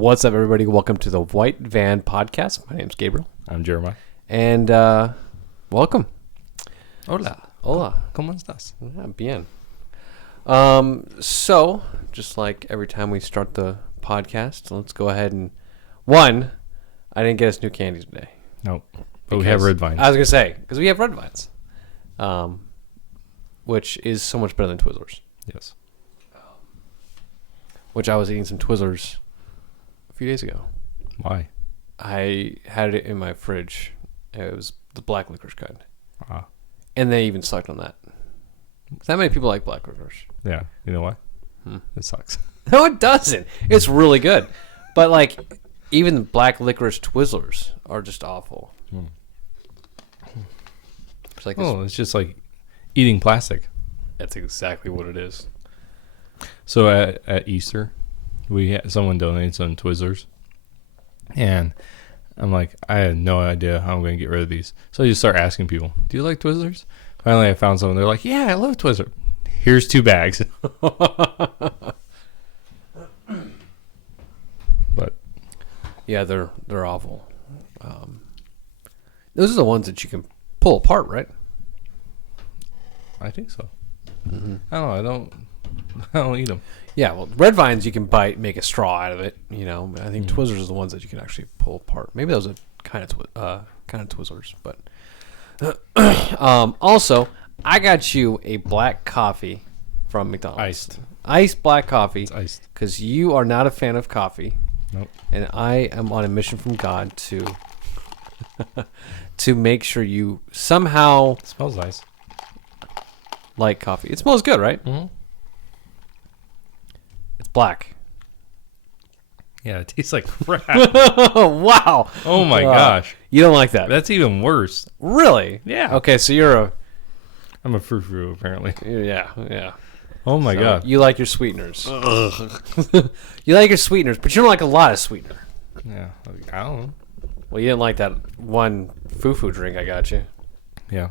What's up, everybody? Welcome to the White Van Podcast. My name's Gabriel. I'm Jeremiah. And welcome. Hola. Hola. ¿Cómo estás? Yeah, bien. So, just like every time we start the podcast, let's go ahead and... One, I didn't get us new candies today. Nope. But we have red vines. I was going to say, because we have red vines. Which is so much better than Twizzlers. Yes. Which I was eating some Twizzlers a few days ago. Why? I had it in my fridge. It was the black licorice kind. Ah. And they even sucked on that. Not many people like black licorice. Yeah. You know why? It sucks. No, it doesn't. It's really good. But, like, even the black licorice Twizzlers are just awful. It's like It's just like eating plastic. That's exactly what it is. So at Easter, we had someone donated some Twizzlers. And I'm like, I had no idea how I'm going to get rid of these. So I just start asking people, do you like Twizzlers? Finally, I found someone. They're like, yeah, I love Twizzlers. Here's 2 bags. But yeah, they're awful. Those are the ones that you can pull apart, right? I think so. Mm-hmm. I don't know. I don't eat them. Yeah, well, red vines you can bite, make a straw out of it. You know, I think Twizzlers are the ones that you can actually pull apart. Maybe those are kind of Twizzlers, but also I got you a black coffee from McDonald's. Iced black coffee. It's iced because you are not a fan of coffee. Nope. And I am on a mission from God to to make sure you somehow It smells nice. like coffee. It smells good, right? Mm-hmm. It's black. Yeah, it tastes like crap. Wow. Oh my gosh. You don't like that? That's even worse. Really? Yeah. Okay, so you're I'm a frou-frou, apparently. yeah. Oh my So god. you like your sweeteners. You like your sweeteners, but you don't like a lot of sweetener. Yeah. I don't know. Well, you didn't like that one foo-foo drink I got you. Yeah.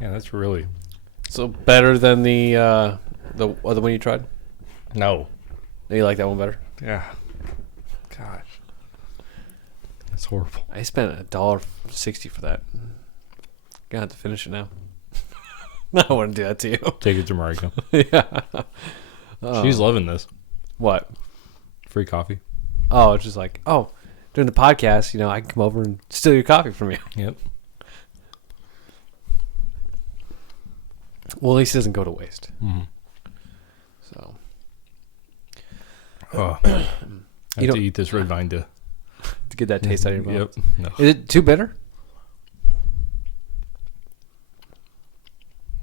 Yeah, that's really... So better than the other one you tried? No. You like that one better? Yeah. Gosh. That's horrible. I spent $1.60 for that. Gonna have to finish it now. I wouldn't do that to you. Take it to Mariko. Yeah. She's loving this. What? Free coffee. Oh, it's just like, during the podcast, I can come over and steal your coffee from you. Yep. Well, at least it doesn't go to waste. Mm-hmm. So. Oh. I have to eat this red vine to get that taste out of your mouth. Yep. No. Is it too bitter?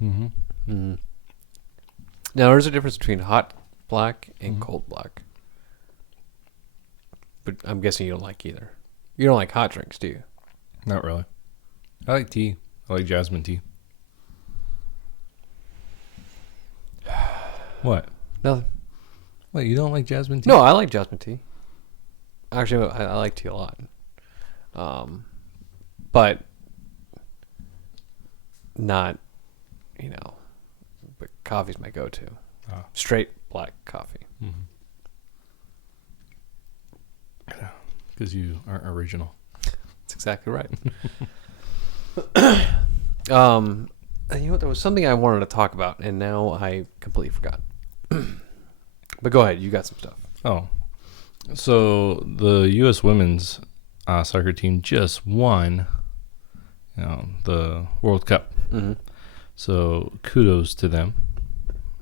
Mm-hmm. Mm. Now, there's a difference between hot black and cold black. But I'm guessing you don't like either. You don't like hot drinks, do you? Not really. I like tea. I like jasmine tea. What? Nothing. What, you don't like jasmine tea? No, I like jasmine tea. Actually, I like tea a lot. But not, but coffee's my go-to. Oh. Straight black coffee. Mm-hmm. Because you aren't original. That's exactly right. You know what? There was something I wanted to talk about, and now I completely forgot. But go ahead. You got some stuff. Oh. So the U.S. women's soccer team just won the World Cup. Mm-hmm. So kudos to them.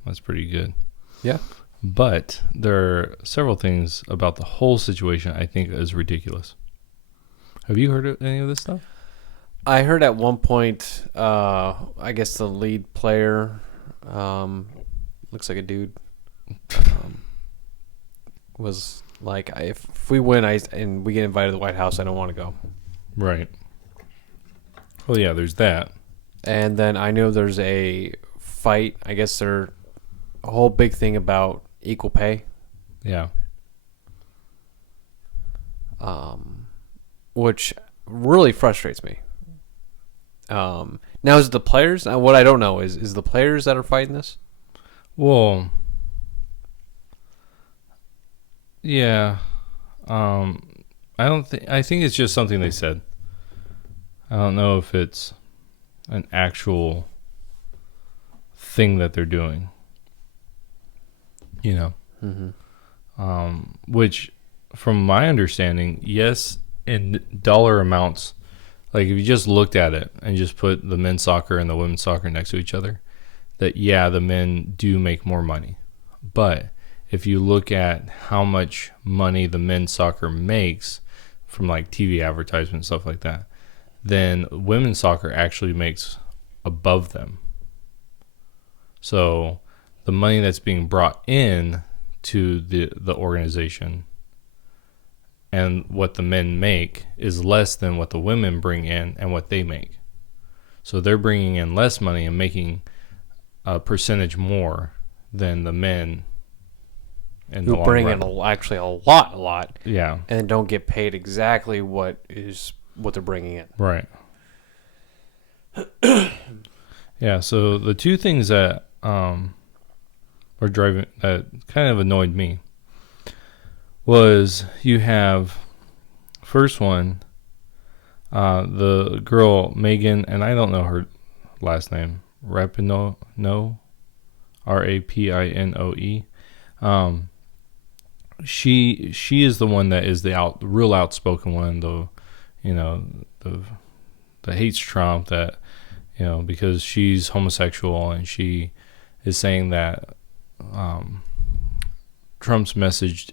That's pretty good. Yeah. But there are several things about the whole situation I think is ridiculous. Have you heard of any of this stuff? I heard at one point, I guess the lead player, looks like a dude, was like, if we win and we get invited to the White House, I don't want to go. Right. Well, yeah, there's that. And then I know there's a fight. I guess there's a whole big thing about equal pay. Yeah. Which really frustrates me. Now, is it the players? What I don't know is the players that are fighting this? Well, Yeah. I think it's just something they said. I don't know if it's an actual thing that they're doing. You know. Which, from my understanding, yes, in dollar amounts, like if you just looked at it and just put the men's soccer and the women's soccer next to each other, that yeah, the men do make more money. But if you look at how much money the men's soccer makes from like TV advertisements, stuff like that, then women's soccer actually makes above them. So the money that's being brought in to the organization and what the men make is less than what the women bring in and what they make. So they're bringing in less money and making a percentage more than the men in the long bring run. in actually a lot. Yeah. And don't get paid exactly what they're bringing in. Right. Yeah, so the two things that were driving that kind of annoyed me was you have first one, the girl Megan, and I don't know her last name, Rapinoe, Rapinoe. She is the one that is the real outspoken one, the hates Trump, that because she's homosexual, and she is saying that Trump's message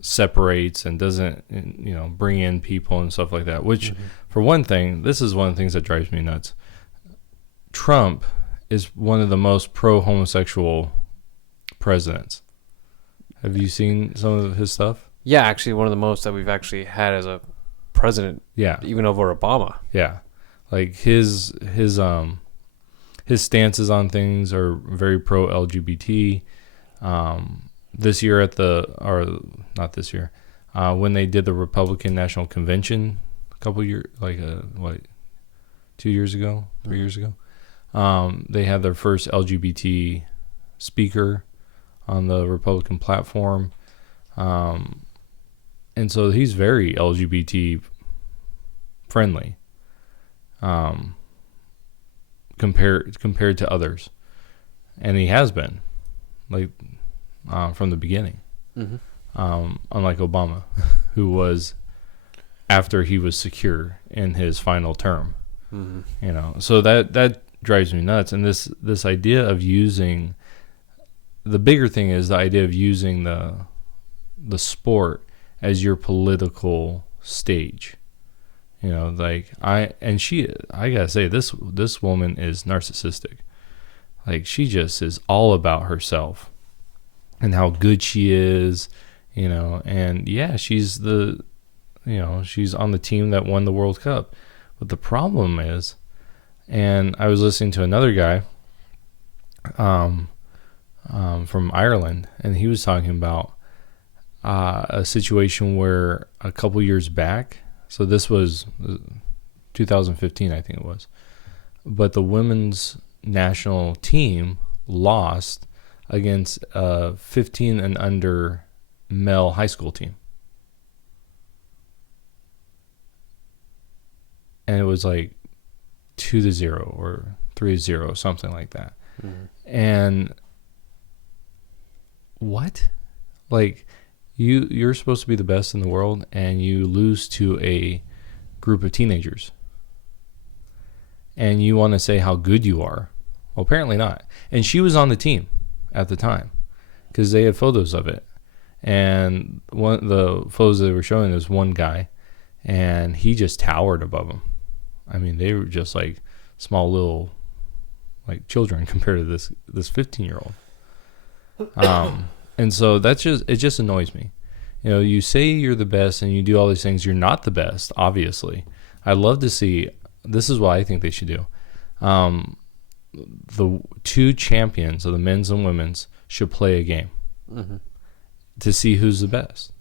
separates and doesn't bring in people and stuff like that, which for one thing, this is one of the things that drives me nuts. Trump is one of the most pro-homosexual presidents. Have you seen some of his stuff? Yeah, actually one of the most that we've actually had as a president. Yeah. Even over Obama. Yeah. Like his stances on things are very pro-LGBT. This year not this year, when they did the Republican National Convention a couple years, 2 years ago, 3 years ago, they had their first LGBT speaker on the Republican platform. And so he's very LGBT friendly, compared to others. And he has been, from the beginning. Unlike Obama, who was after he was secure in his final term. So that drives me nuts. And this idea of using, the bigger thing is the idea of using the sport as your political stage. I gotta say, this woman is narcissistic. Like, she just is all about herself and how good she is, and yeah, she's she's on the team that won the World Cup. But the problem is, and I was listening to another guy from Ireland, and he was talking about a situation where a couple years back, so this was 2015, I think it was, but the women's national team lost against a 15 and under male high school team. And it was like 2-0 or 3-0, something like that. And what? Like, you're supposed to be the best in the world, and you lose to a group of teenagers. And you want to say how good you are. Well, apparently not. And she was on the team at the time because they had photos of it. And one of the photos they were showing, there's one guy, and he just towered above them. I mean, they were just like small little like children compared to this 15-year-old. And so it just annoys me. You say you're the best and you do all these things. You're not the best, obviously. I'd love to see, this is what I think they should do. The two champions of the men's and women's should play a game to see who's the best,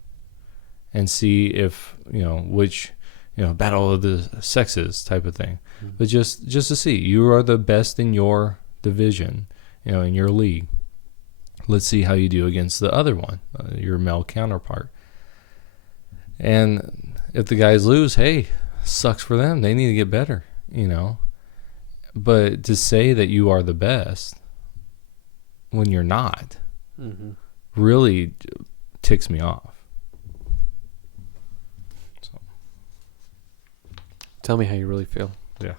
and see if, which, battle of the sexes type of thing. But just to see, you are the best in your division, in your league. Let's see how you do against the other one, your male counterpart. And if the guys lose, hey, sucks for them. They need to get better, But to say that you are the best when you're not really ticks me off. So, tell me how you really feel. Yeah.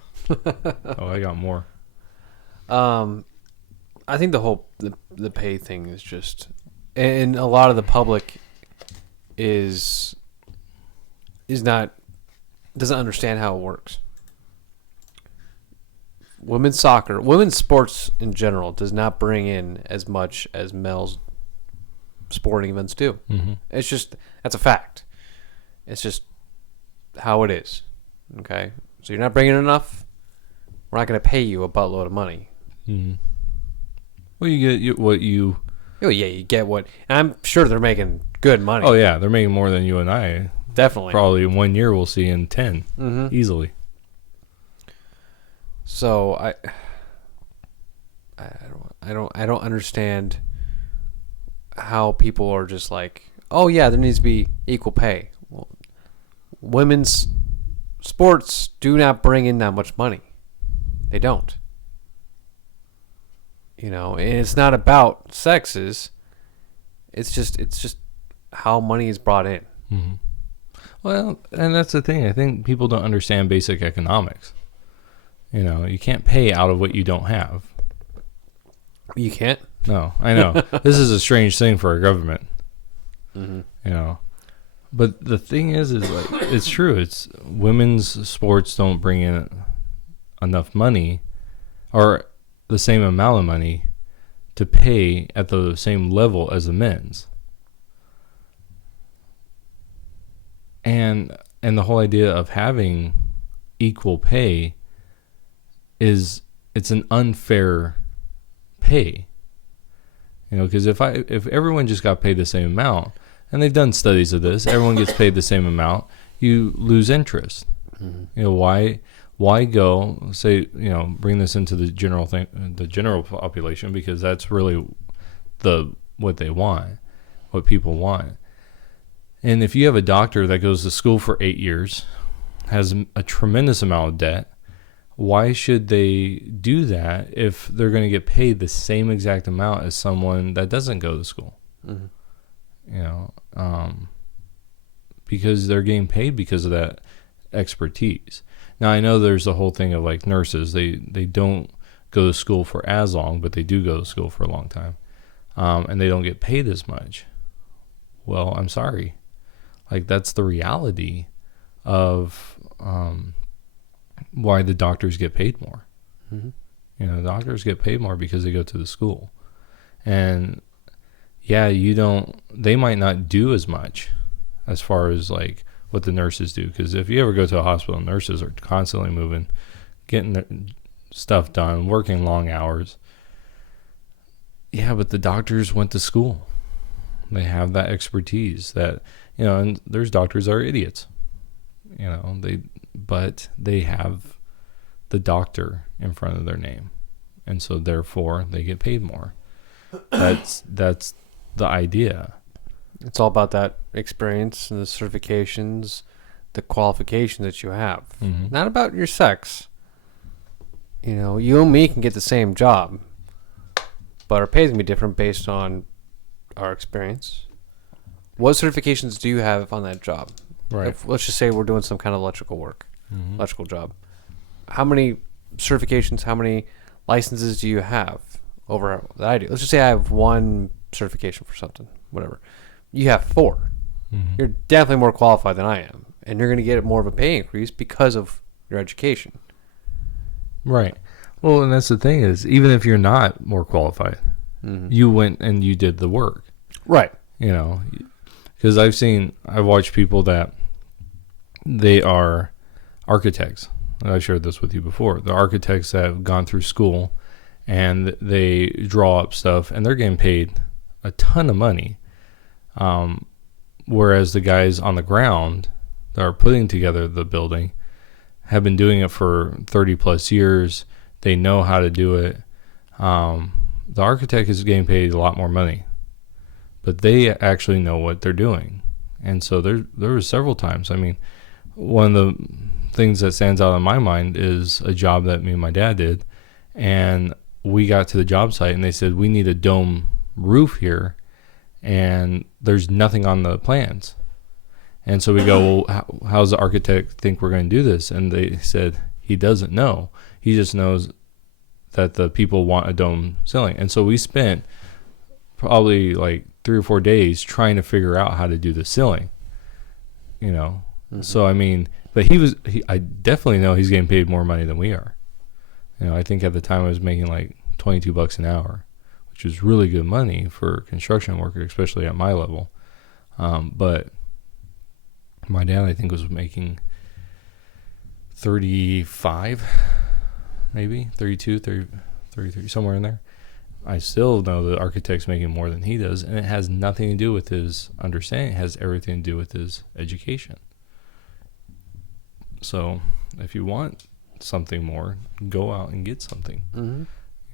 Oh, I got more. I think the whole the pay thing is just, and a lot of the public doesn't understand how it works. Women's sports in general does not bring in as much as males sporting events do. Mm-hmm. It's just, that's a fact. It's just how it is. Okay? So you're not bringing enough, we're not going to pay you a buttload of money. Mm-hmm. Well, you get what you... Oh, yeah, you get what... And I'm sure they're making good money. Oh, yeah, they're making more than you and I. Definitely. Probably in 1 year we'll see in 10. Easily. So I don't understand how people are just like, oh yeah, there needs to be equal pay. Well, women's sports do not bring in that much money. They don't. And it's not about sexes. It's just how money is brought in. Mm-hmm. Well, and that's the thing. I think people don't understand basic economics. You can't pay out of what you don't have. You can't? No, I know. This is a strange thing for our government. Mm-hmm. But the thing is like, it's true. It's women's sports don't bring in enough money or the same amount of money to pay at the same level as the men's. And the whole idea of having equal pay it's an unfair pay. Because if everyone just got paid the same amount, and they've done studies of this, everyone gets paid the same amount, you lose interest. Mm-hmm. Why go say, bring this into the general thing, the general population, because that's really what they want, what people want. And if you have a doctor that goes to school for 8 years, has a tremendous amount of debt, why should they do that if they're going to get paid the same exact amount as someone that doesn't go to school? Mm-hmm. Because they're getting paid because of that expertise. Now, I know there's the whole thing of like nurses. They don't go to school for as long, but they do go to school for a long time. And they don't get paid as much. Well, I'm sorry. Like, that's the reality of why the doctors get paid more. Mm-hmm. Doctors get paid more because they go to the school. And yeah, they might not do as much as far as like what the nurses do. Because if you ever go to a hospital, nurses are constantly moving, getting their stuff done, working long hours. Yeah, but the doctors went to school. They have that expertise that, and there's doctors that are idiots. But they have the doctor in front of their name. And so therefore they get paid more. That's the idea. It's all about that experience and the certifications, the qualifications that you have. Mm-hmm. Not about your sex. You and me can get the same job, but our pay is going to be different based on our experience. What certifications do you have on that job? Right. Let's just say we're doing some kind of electrical work, Mm-hmm. electrical job. How many certifications, how many licenses do you have over that I do? Let's just say I have one certification for something, whatever. You have 4. Mm-hmm. You're definitely more qualified than I am, and you're going to get more of a pay increase because of your education. Right. Well, and that's the thing is, even if you're not more qualified, Mm-hmm. you went and you did the work. Right. Because I've watched people that they are architects. I shared this with you before. The architects that have gone through school and they draw up stuff and they're getting paid a ton of money. Whereas the guys on the ground that are putting together the building have been doing it for 30 plus years. They know how to do it. the architect is getting paid a lot more money, but they actually know what they're doing. And so there were several times. I mean, one of the things that stands out in my mind is a job that me and my dad did, and we got to the job site and they said, we need a dome roof here, and there's nothing on the plans. And so we go, well, how does the architect think we're going to do this? And they said, he doesn't know. He just knows that the people want a dome ceiling. And so we spent probably like 3 or 4 days trying to figure out how to do the ceiling, you know. Mm-hmm. So, I mean, but I definitely know he's getting paid more money than we are. You know, I think at the time I was making like $22 an hour, which is really good money for a construction worker, especially at my level. But my dad, I think, was making 35, maybe 32, 30, 33, somewhere in there. I still know the architect's making more than he does, and it has nothing to do with his understanding. It has everything to do with his education. So if you want something more, go out and get something. Mm-hmm.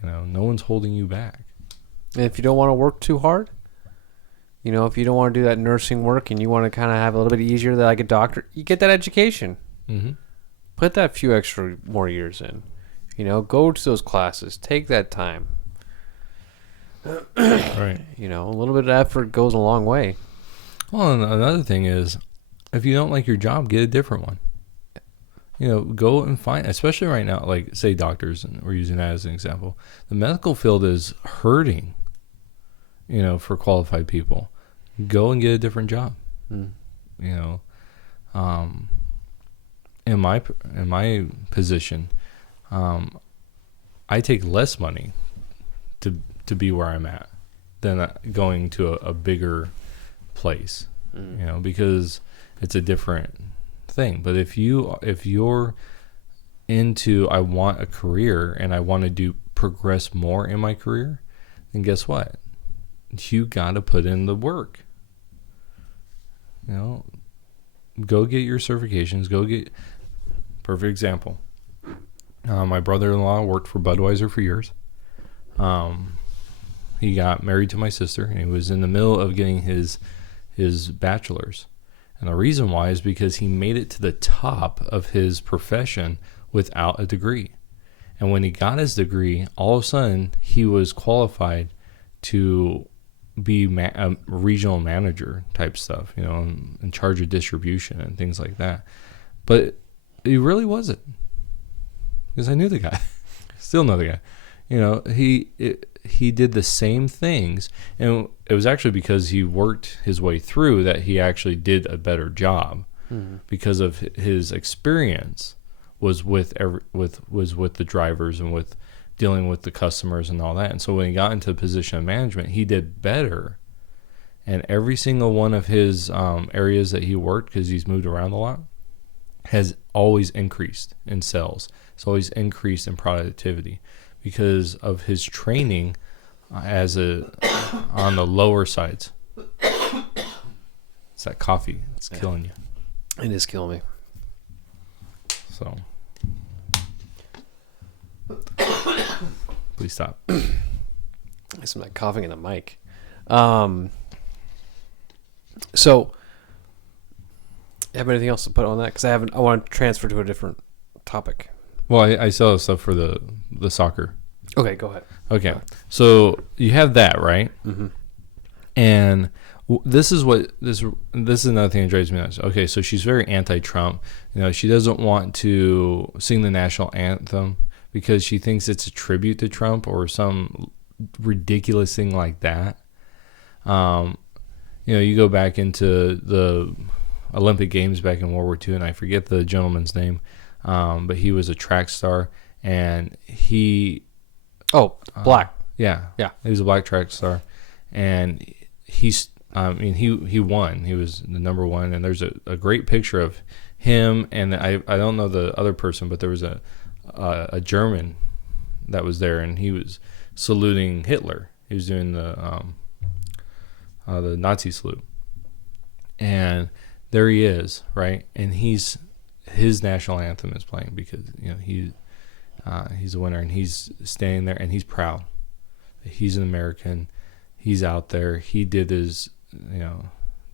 You know, no one's holding you back. And if you don't want to work too hard, you know, if you don't want to do that nursing work and you want to kind of have a little bit easier than like a doctor, you get that education. Mm-hmm. Put that few extra more years in. You know, go to those classes. Take that time. Right. You know, a little bit of effort goes a long way. Well, and another thing is, if you don't like your job, get a different one. You know, go and find, especially right now, like say doctors, and we're using that as an example. The medical field is hurting, you know, for qualified people. Go and get a different job. Mm. You know, in my position, I take less money to be where I'm at than going to a bigger place. You know, because it's a different thing. But if you're into, I want a career and I want to progress more in my career, then guess what? You got to put in the work. You know, go get your certifications. Go get, perfect example. My brother-in-law worked for Budweiser for years. He got married to my sister, and he was in the middle of getting his bachelor's. And the reason why is because he made it to the top of his profession without a degree. And when he got his degree, all of a sudden he was qualified to be a regional manager type stuff, you know, in charge of distribution and things like that. But he really wasn't, because I knew the guy, still know the guy. You know, he did the same things, and it was actually because he worked his way through that he actually did a better job, because of his experience was with the drivers and with dealing with the customers and all that. And so when he got into the position of management, he did better. And every single one of his areas that he worked, because he's moved around a lot, has always increased in sales. It's always increased in productivity, because of his training on the lower sides. It's that coffee. It's killing you. It is killing me. So, please stop. I'm like coughing in the mic. So, you have anything else to put on that? Because I want to transfer to a different topic. Well, I sell stuff for the soccer. Okay, go ahead. Okay, so you have that, right? Mm-hmm. And this is another thing that drives me nuts. Okay, so she's very anti-Trump. You know, she doesn't want to sing the national anthem because she thinks it's a tribute to Trump or some ridiculous thing like that. You know, you go back into the Olympic Games back in World War II, and I forget the gentleman's name, but he was a track star, and he... black. Yeah. He was a black track star, and he won. He was the number one, and there's a great picture of him, and I don't know the other person, but there was a German that was there, and he was saluting Hitler. He was doing the Nazi salute, and there he is, right? And his national anthem is playing because, you know, he's a winner, and he's standing there, and he's proud. He's an American. He's out there. He did his,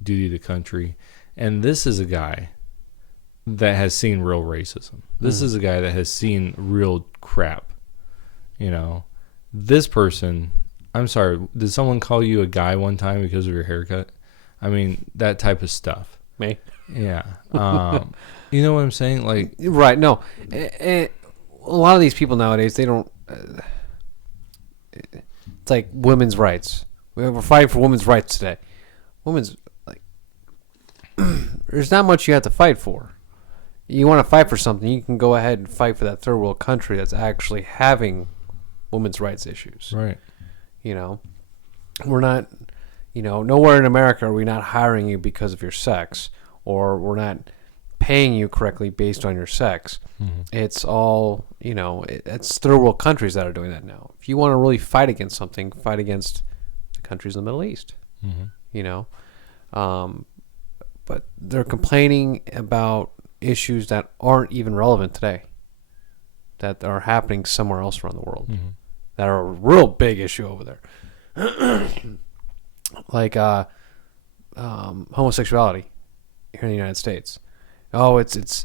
duty to country. And this is a guy that has seen real racism. This is a guy that has seen real crap. This person, I'm sorry, did someone call you a guy one time because of your haircut? I mean, that type of stuff. Me? Yeah. You know what I'm saying? Like, right. No. A lot of these people nowadays, they don't. It's like women's rights. We're fighting for women's rights today. Women's there's not much you have to fight for. You want to fight for something, you can go ahead and fight for that third world country that's actually having women's rights issues. right. We're not, nowhere in America are we not hiring you because of your sex, or we're not paying you correctly based on your sex. Mm-hmm. It's all, it's third world countries that are doing that now. If you want to really fight against something, fight against the countries in the Middle East. Mm-hmm. But they're complaining about issues that aren't even relevant today, that are happening somewhere else around the world, that are a real big issue over there. Like homosexuality here in the United States. Oh, it's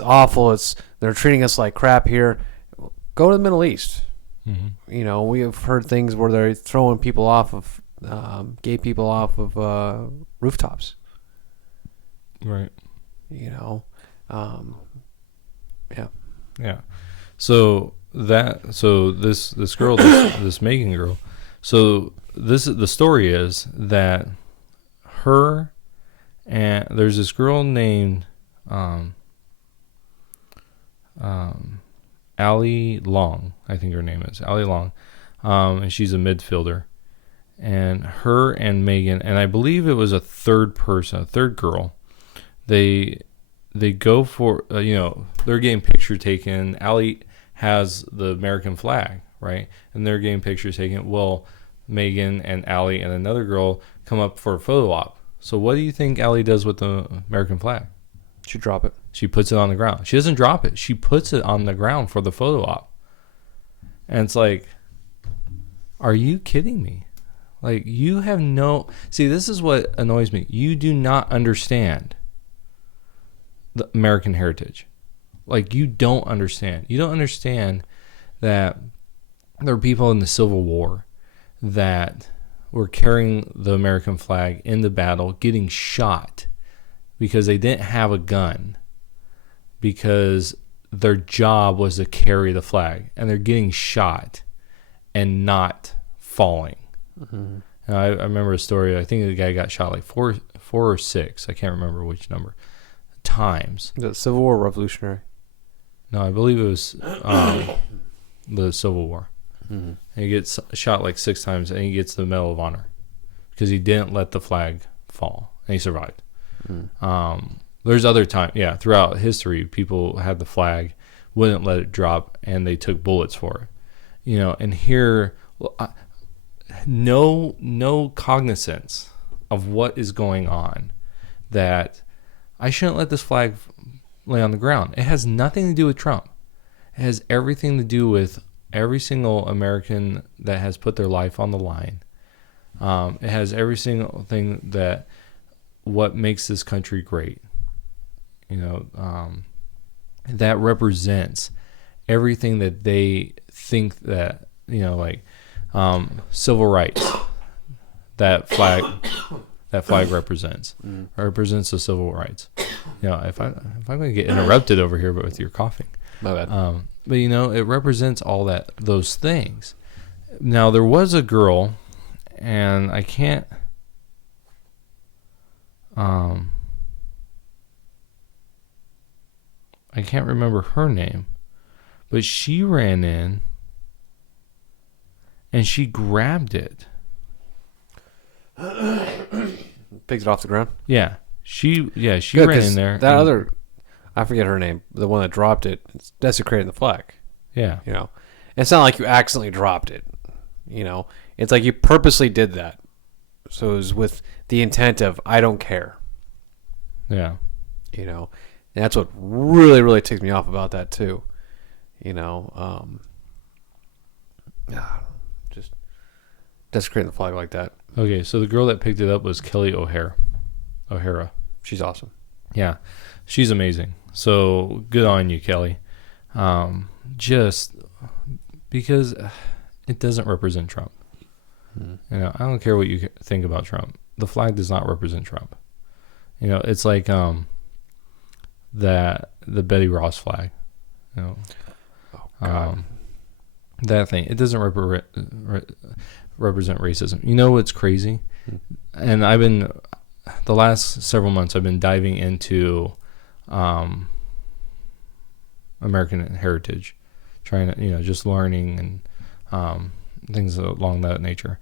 awful. They're treating us like crap here. Go to the Middle East. Mm-hmm. We have heard things where they're throwing people off of gay people off of rooftops. Right. Yeah. Yeah. So this girl, this Megan girl. So the story is that her and there's this girl named Allie Long, I think her name is Allie Long, and she's a midfielder. And her and Megan, and I believe it was a third girl. They go for they're getting picture taken. Allie has the American flag, right? And they're getting pictures taken. Well, Megan and Allie and another girl come up for a photo op. So what do you think Allie does with the American flag? She drop it. She puts it on the ground. She doesn't drop it. She puts it on the ground for the photo op. And it's like, are you kidding me? Like, you have no... See, this is what annoys me. You do not understand the American heritage. Like, you don't understand. You don't understand that there were people in the Civil War that were carrying the American flag in the battle, getting shot because they didn't have a gun, because their job was to carry the flag, and they're getting shot and not falling. Mm-hmm. And I remember a story. I think the guy got shot like four or six. I can't remember which number times. The Civil War, Revolutionary. No, I believe it was the Civil War. Mm-hmm. And he gets shot like 6 times, and he gets the Medal of Honor because he didn't let the flag fall, and he survived. Mm. There's other time, throughout history, people had the flag, wouldn't let it drop, and they took bullets for it. And here, no cognizance of what is going on, that I shouldn't let this flag lay on the ground. It has nothing to do with Trump. It has everything to do with every single American that has put their life on the line. It has every single thing that what makes this country great. That represents everything that they think that, civil rights, that flag represents. Represents the civil rights. If I'm going to get interrupted over here, but with your coughing. My bad. But it represents all those things. Now, there was a girl, and I can't remember her name, but she ran in and she grabbed it. Picked it off the ground? Yeah. She Good, ran in there. That other, I forget her name, the one that dropped it, it's desecrating the flag. Yeah. It's not like you accidentally dropped it. It's like you purposely did that. So it was with the intent of, I don't care. Yeah. And that's what really, really ticks me off about that too. Just desecrating the flag like that. Okay, so the girl that picked it up was Kelly O'Hara. She's awesome. Yeah, she's amazing. So good on you, Kelly. Just because it doesn't represent Trump. You know, I don't care what you think about Trump. The flag does not represent Trump. You know, it's like the Betty Ross flag. You know, that thing. It doesn't represent racism. You know what's crazy? And the last several months I've been diving into American heritage, trying to, just learning and things along that nature.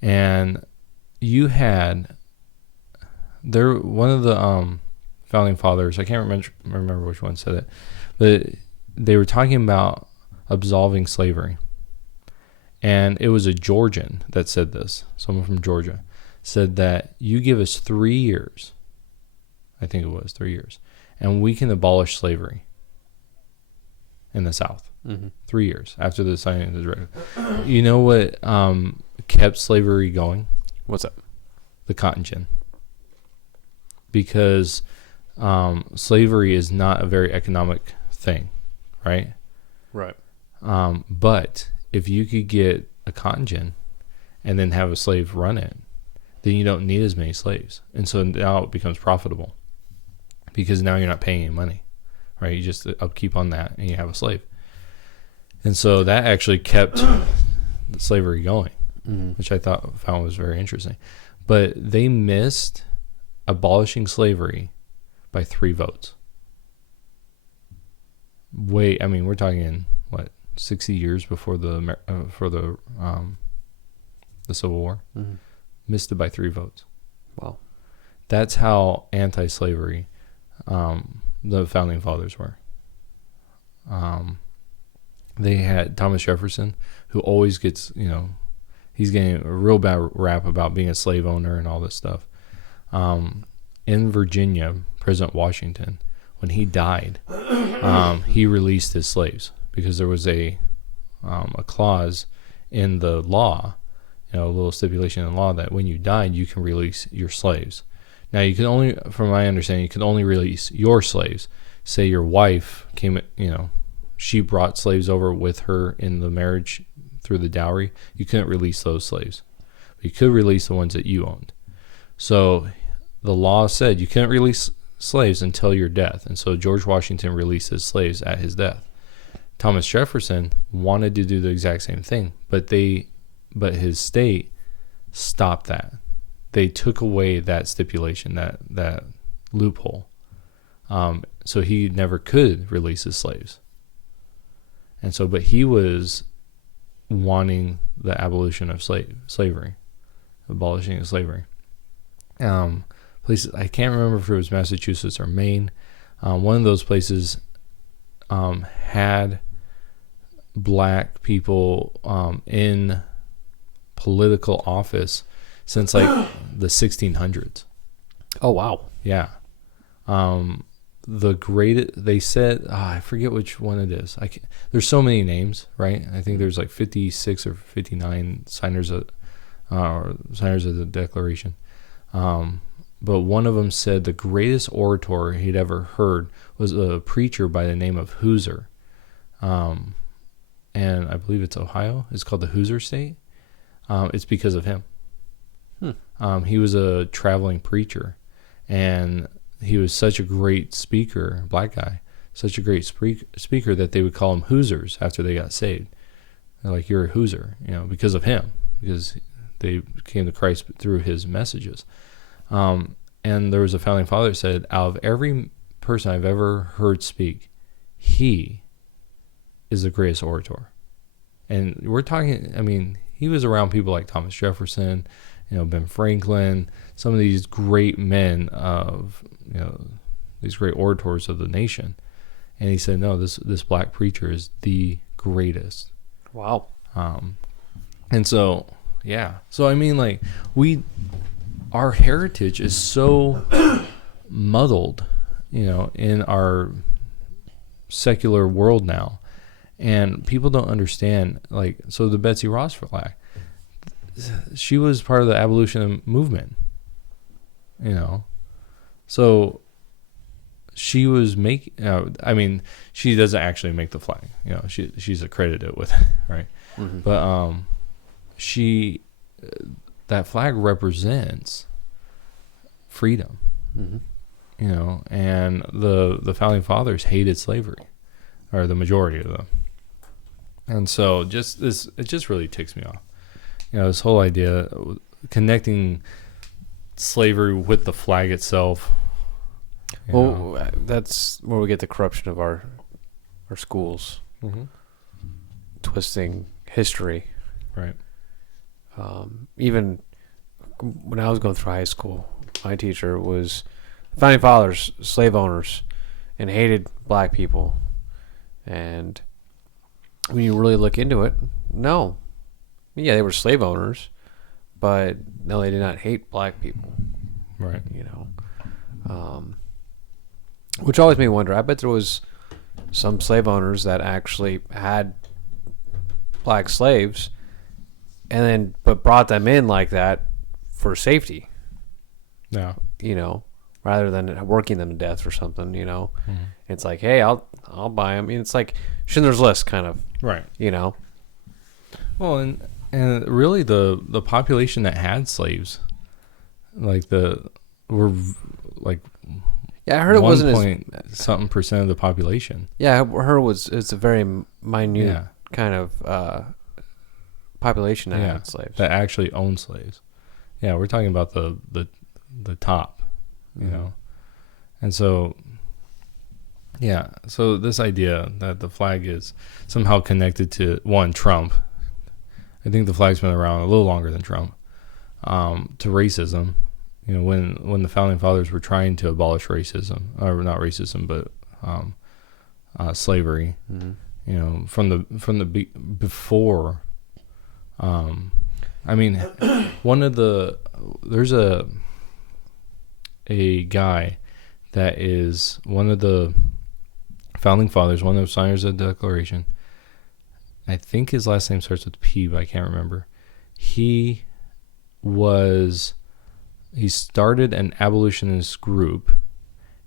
And you had one of the founding fathers, I can't remember which one said it, but they were talking about absolving slavery. And it was a Georgian that said this, someone from Georgia, said that you give us 3 years, I think it was 3 years, and we can abolish slavery in the South. 3 years after the signing of the record. You know what kept slavery going? What's that? The cotton gin. Because slavery is not a very economic thing, right? Right. But if you could get a cotton gin and then have a slave run it, then you don't need as many slaves. And so now it becomes profitable because now you're not paying any money, right? You just upkeep on that and you have a slave. And so that actually kept the slavery going, which I found was very interesting. But they missed abolishing slavery by 3 votes. We're talking 60 years before the Civil War. Missed it by 3 votes. Wow. That's how anti-slavery the founding fathers were. They had Thomas Jefferson, who always gets, he's getting a real bad rap about being a slave owner and all this stuff. In Virginia, President Washington, when he died, he released his slaves because there was a clause in the law, a little stipulation in the law that when you died, you can release your slaves. Now, you can only, from my understanding, you can only release your slaves. Say your wife came, she brought slaves over with her in the marriage through the dowry. You couldn't release those slaves. But you could release the ones that you owned. So the law said you couldn't release slaves until your death. And so George Washington released his slaves at his death. Thomas Jefferson wanted to do the exact same thing, but his state stopped that. They took away that stipulation, that loophole. So he never could release his slaves. And so, but he was wanting the abolition of slavery, abolishing of slavery. Places, I can't remember if it was Massachusetts or Maine. One of those places had black people in political office since the 1600s. Oh, wow. Yeah. They said, I forget which one it is. There's so many names, right? I think there's 56 or 59 signers of the Declaration. But one of them said the greatest orator he'd ever heard was a preacher by the name of Hoosier. And I believe it's Ohio. It's called the Hoosier State. It's because of him. He was a traveling preacher, and he was such a great speaker, black guy, such a great speaker that they would call him Hoosiers after they got saved. They're like, you're a Hoosier, because of him, because they came to Christ through his messages. And there was a founding father that said, out of every person I've ever heard speak, he is the greatest orator. And we're talking, he was around people like Thomas Jefferson, Ben Franklin, some of these great men of, these great orators of the nation. And he said, no, this black preacher is the greatest. Wow. And so, yeah. So, our heritage is so muddled, in our secular world now. And people don't understand, so the Betsy Ross flag, she was part of the abolition movement, so she was making, I mean, she doesn't actually make the flag, she's accredited with it, right? Mm-hmm. But that flag represents freedom, Mm-hmm. And the founding fathers hated slavery, or the majority of them. And so it just really ticks me off. This whole idea connecting slavery with the flag itself. Well, that's where we get the corruption of our schools, Mm-hmm. twisting history. Right. Even when I was going through high school, my teacher was founding fathers, slave owners, and hated black people. And when you really look into it, no. Yeah, they were slave owners, but no, they did not hate black people. Right. Which always made me wonder. I bet there was some slave owners that actually had black slaves, but brought them in like that for safety. Yeah. Rather than working them to death or something. Mm-hmm. It's like, hey, I'll buy them. It's like Schindler's List, kind of. Right. Well, and really the population that had slaves, were like. Yeah, I heard it wasn't something percent of the population. Yeah, I heard it's a very minute kind of population that had slaves. That actually owned slaves. Yeah, we're talking about the top, Mm-hmm. And so, so this idea that the flag is somehow connected to Trump. I think the flag's been around a little longer than Trump. To racism. When the founding fathers were trying to abolish racism, or not racism, but slavery, Mm-hmm. from the before. I mean, there's a guy that is one of the founding fathers, one of the signers of the Declaration. I think his last name starts with P, but I can't remember. He started an abolitionist group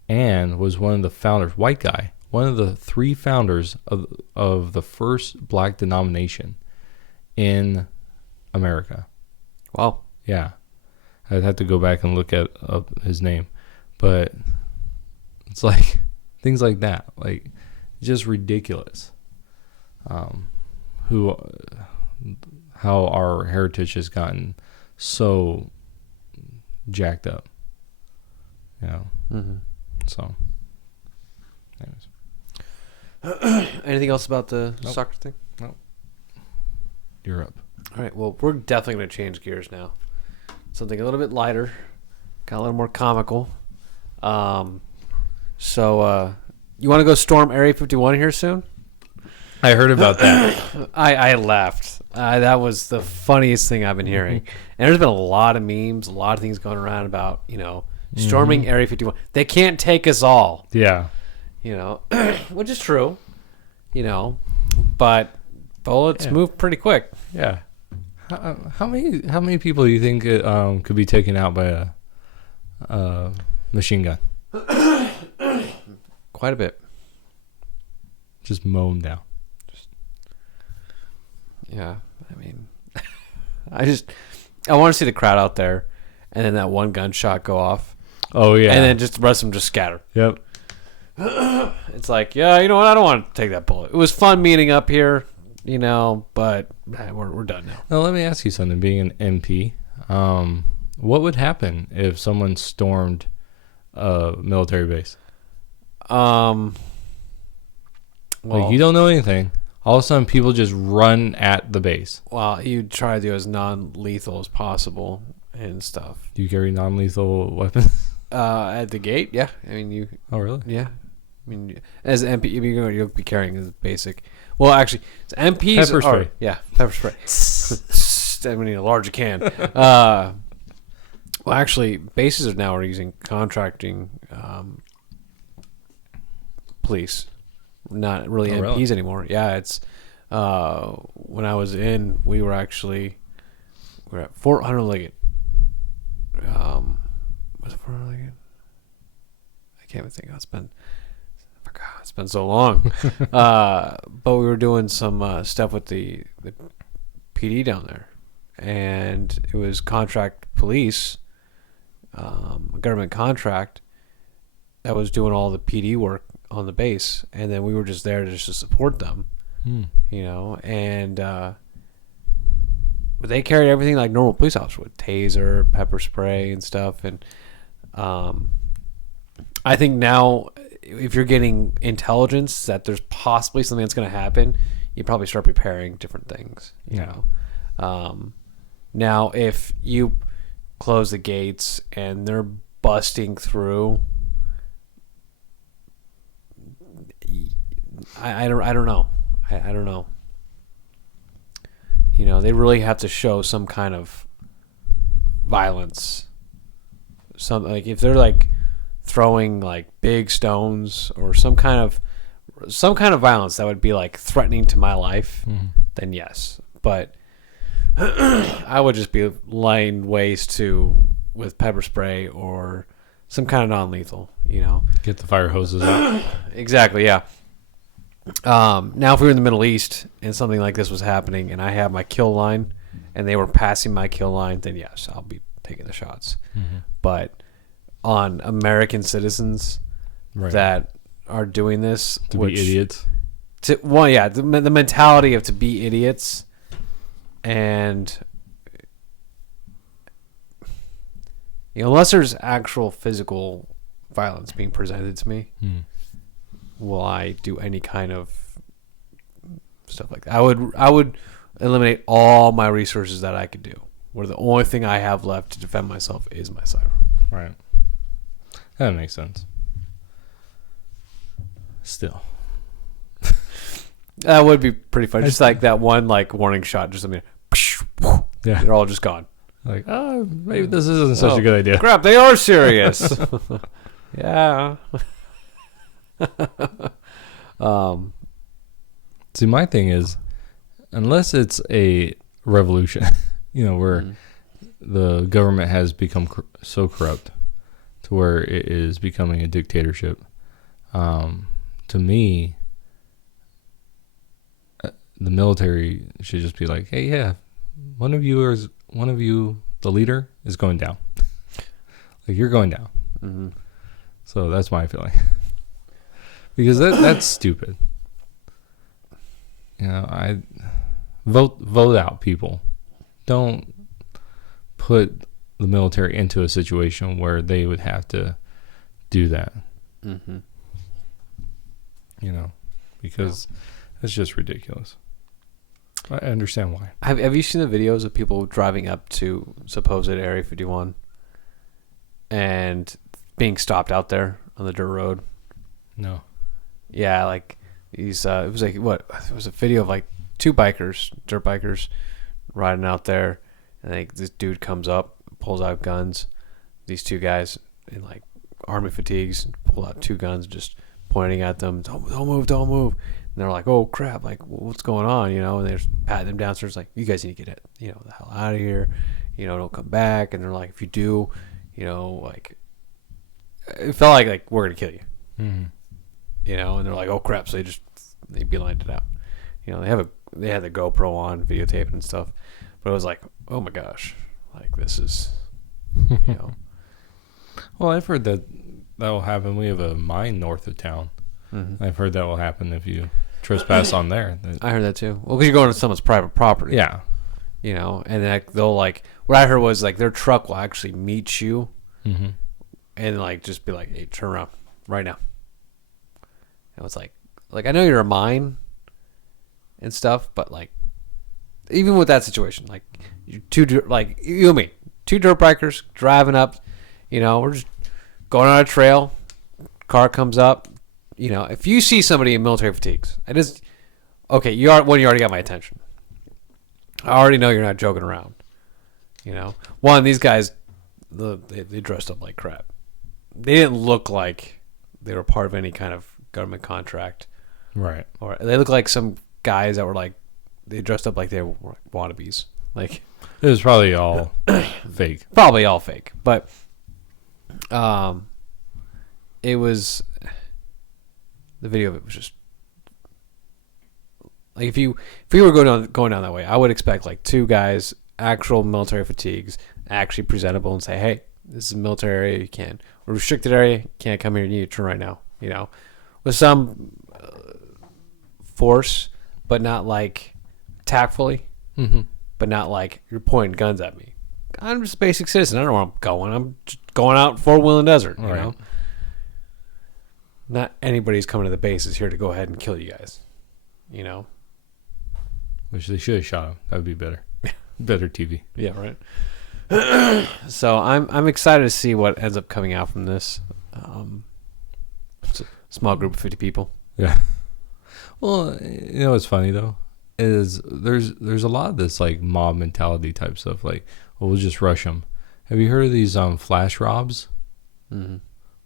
and was one of the founders, white guy, one of the 3 founders of the first black denomination in America. Wow. Yeah. I'd have to go back and look up his name. But it's like things like that. Like, just ridiculous. How our heritage has gotten so jacked up. Mm-hmm. So, anyways. Anything else about the Nope. soccer thing? Nope. You're up. All right. Well, we're definitely going to change gears now. Something a little bit lighter, got a little more comical. So you want to go storm Area 51 here soon? I heard about that. I laughed. That was the funniest thing I've been hearing. And there's been a lot of memes, a lot of things going around about, storming Area 51. They can't take us all. Yeah. Which is true. But bullets move pretty quick. Yeah. How many people do you think could be taken out by a machine gun? Quite a bit. Just mow them down. Yeah, I mean, I want to see the crowd out there, and then that one gunshot go off. Oh yeah, and then just the rest of them just scatter. Yep. It's like, yeah, you know what? I don't want to take that bullet. It was fun meeting up here, but we're done now. Now let me ask you something. Being an MP, what would happen if someone stormed a military base? Well, Like, you don't know anything. All of a sudden, people just run at the base. well, you try to do as non-lethal as possible and stuff. Do you carry non-lethal weapons? At the gate, yeah. I mean, you. Oh, really? Yeah. I mean, as an MP, you'll be carrying the basic. Well, actually, MPs Pepper spray. Pepper spray. I mean, a larger can. Well, actually, bases now are using contracting police, not really MPs really? anymore. Yeah, it's when I was in, we were actually we're at 400 Leggett. Was it 400 Leggett? I can't even think. It's been so long. But we were doing some stuff with the PD down there, and it was contract police, a government contract that was doing all the PD work on the base, and then we were just there to support them, and but they carried everything like normal police officers would, taser, pepper spray, and stuff. And I think now, if you're getting intelligence that there's possibly something that's going to happen, you probably start preparing different things. Now, if you close the gates and they're busting through, I don't know. I don't know. They really have to show some kind of violence. Something like if they're like throwing like big stones or some kind of violence that would be like threatening to my life, then yes. But I would just be laying waste with pepper spray or some kind of non-lethal. Get the fire hoses out. Exactly. Yeah. Now, if we were in the Middle East and something like this was happening and I have my kill line and they were passing my kill line, then yes, I'll be taking the shots. But on American citizens that are doing this, to be idiots. The mentality of to be idiots, and unless there's actual physical violence being presented to me. Will I do any kind of stuff like that? I would eliminate all my resources that I could do, where the only thing I have left to defend myself is my sidearm. Right. That makes sense. Still. That would be pretty fun. Just like that one warning shot. Just yeah. They're all just gone. Like, maybe this isn't such a good idea. Crap, they are serious. Yeah. See, my thing is, unless it's a revolution, where the government has become so corrupt to where it is becoming a dictatorship, to me, the military should just be like, hey, yeah, one of you, the leader, is going down. Like, you're going down. Mm-hmm. So that's my feeling. Because that's stupid. I vote out people. Don't put the military into a situation where they would have to do that. Mm-hmm. Because it's just ridiculous. I understand why. Have you seen the videos of people driving up to supposed Area 51 and being stopped out there on the dirt road? No. Yeah, like these. It was like what? It was a video of like two dirt bikers, riding out there, and like this dude comes up, pulls out guns. These two guys in like army fatigues pull out two guns, just pointing at them. Don't move. And they're like, oh crap! Like what's going on? And they're patting them downstairs, like you guys need to get it, the hell out of here. Don't come back. And they're like, if you do, like it felt like we're gonna kill you. Mm-hmm. And they're like, oh crap! So they beelined it out. They had the GoPro on, videotaping and stuff, but it was like, oh my gosh, like this is, Well, I've heard that will happen. We have a mine north of town. Mm-hmm. I've heard that will happen if you trespass on there. I heard that too. Well, because you're going to someone's private property. Yeah. And then they'll what I heard was their truck will actually meet you, mm-hmm. and just be like, hey, turn around right now. And it's like I know you're a mine and stuff, but even with that situation, you and me, two dirt bikers driving up, we're just going on a trail, car comes up, if you see somebody in military fatigues, you already got my attention. I already know you're not joking around. One, these guys, they dressed up like crap. They didn't look like they were part of any kind of government contract, right? Or they look like some guys that were they dressed up like they were wannabes. Like, It was probably all fake. probably all fake, but it was the video of it was just like if you were going down that way, I would expect like two guys, actual military fatigues, actually presentable, and say, hey, this is a military area, you can't, or restricted area, you can't come here, you need to turn right now, you know, with some force, but not like tactfully, but not like you're pointing guns at me. I'm just a basic citizen. I don't know where I'm going. I'm just going out four-wheeling desert, you know? Not anybody's coming to the base is here to go ahead and kill you guys, you know? Which they should have shot him. That would be better. Better TV. Yeah, right. So I'm excited to see what ends up coming out from this. It's a small group of 50 people. Yeah. Well, you know what's funny though is there's a lot of this like mob mentality type stuff. Like, well, we'll just rush them. Have you heard of these flash robs? Mm-hmm.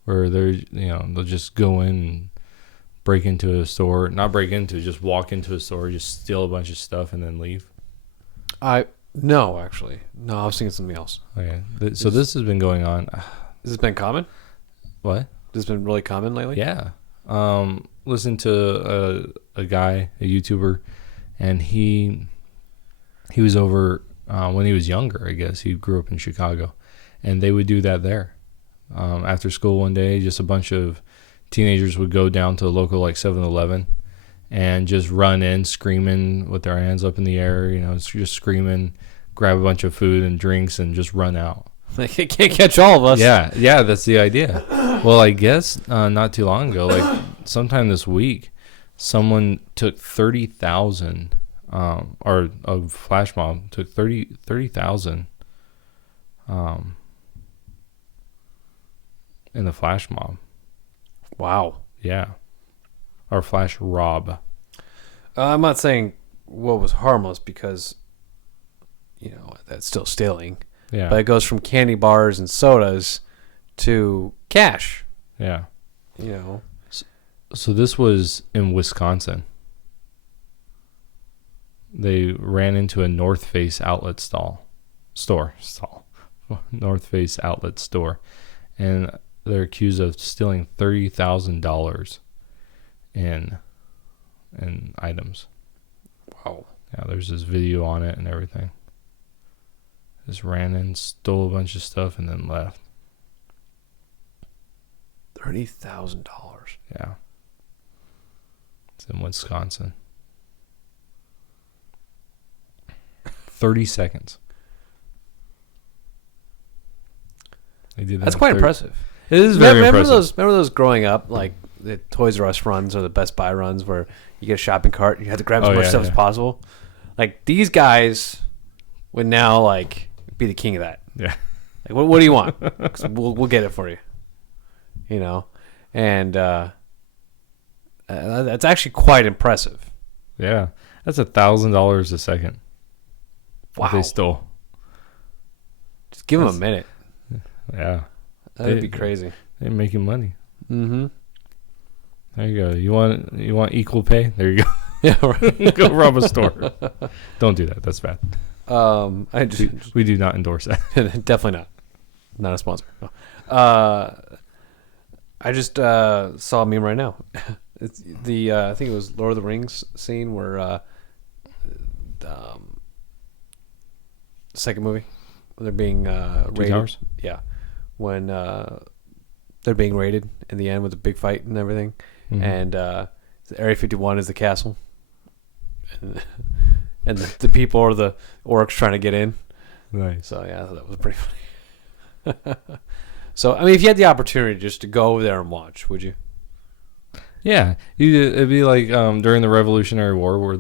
Where they'll just go in and break into a store, not break into, just walk into a store, just steal a bunch of stuff and then leave. No, actually, no. I was thinking something else. Okay, so this has been going on. Has this been common? What? This has been really common lately? Yeah. Listen to a guy, a YouTuber, and he was over when he was younger, I guess. He grew up in Chicago, and they would do that there. After school one day, just a bunch of teenagers would go down to the local like 7-Eleven and just run in screaming with their hands up in the air, you know, just screaming, grab a bunch of food and drinks and just run out. They can't catch all of us. Yeah, that's the idea. Well, I guess not too long ago, like sometime this week, someone took 30,000, or a flash mob took 30,000 in the flash mob. Wow. Yeah. Or flash rob. I'm not saying what was harmless because, you know, that's still stealing. Yeah. But it goes from candy bars and sodas to cash. Yeah. You know. So this was in Wisconsin. They ran into a North Face outlet store. North Face outlet store. And they're accused of stealing $30,000 in items. Wow. Yeah, there's this video on it and everything. Just ran in, stole a bunch of stuff, and then left. $30,000. Yeah. It's in Wisconsin. 30 seconds. They did that. That's quite impressive. It is very impressive. Remember those growing up, like the Toys R Us runs or the Best Buy runs where you get a shopping cart and you have to grab as much stuff as possible? Like, these guys would now, like, be the king of that. Yeah. Like, what do you want? 'Cause we'll get it for you. You know? And that's actually quite impressive. Yeah. That's $1,000 a second. Wow. That they stole. Just give them a minute. Yeah. That'd be crazy. They're making money. Mm-hmm. There you go. You want equal pay? There you go. Yeah, right. Go rob a store. Don't do that. That's bad. We do not endorse that. Definitely not. Not a sponsor. No. I just saw a meme right now. It's the I think it was Lord of the Rings scene where second movie when they're being Two raided. Towers? Yeah, when they're being raided in the end with the big fight and everything, and Area 51 is the castle, and the people are the orcs trying to get in. Nice. So yeah, that was pretty funny. So I mean, if you had the opportunity just to go over there and watch, would you? Yeah, it'd be like during the Revolutionary War,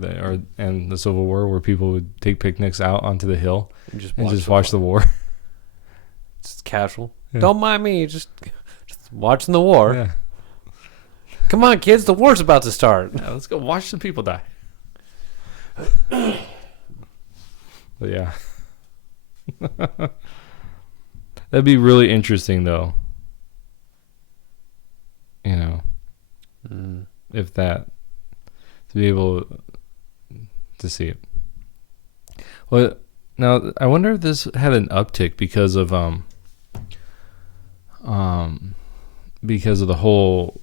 and the Civil War, where people would take picnics out onto the hill and just watch the war. It's casual. Yeah. Don't mind me, just watching the war. Yeah. Come on, kids, the war's about to start. Yeah, let's go watch some people die. But yeah. That'd be really interesting, though. You know, if that, to be able to see it. Well, Now, I wonder if this had an uptick because of the whole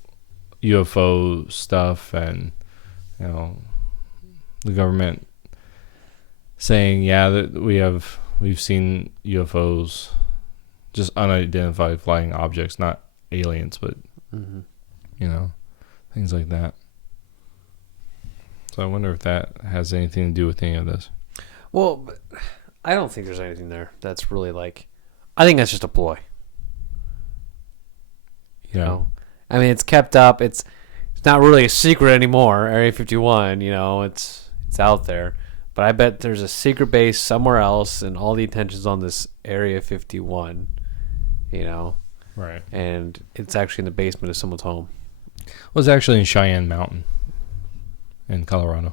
UFO stuff, and the government saying, yeah, that we've seen UFOs, just unidentified flying objects, not aliens, but things like that. So I wonder if that has anything to do with any of this. Well, I don't think there's anything there that's really like. I think that's just a ploy. You know, I mean, it's kept up. It's not really a secret anymore. Area 51. It's out there. But I bet there's a secret base somewhere else, and all the attention's on this Area 51. Right. And it's actually in the basement of someone's home. Well, it's actually in Cheyenne Mountain in Colorado.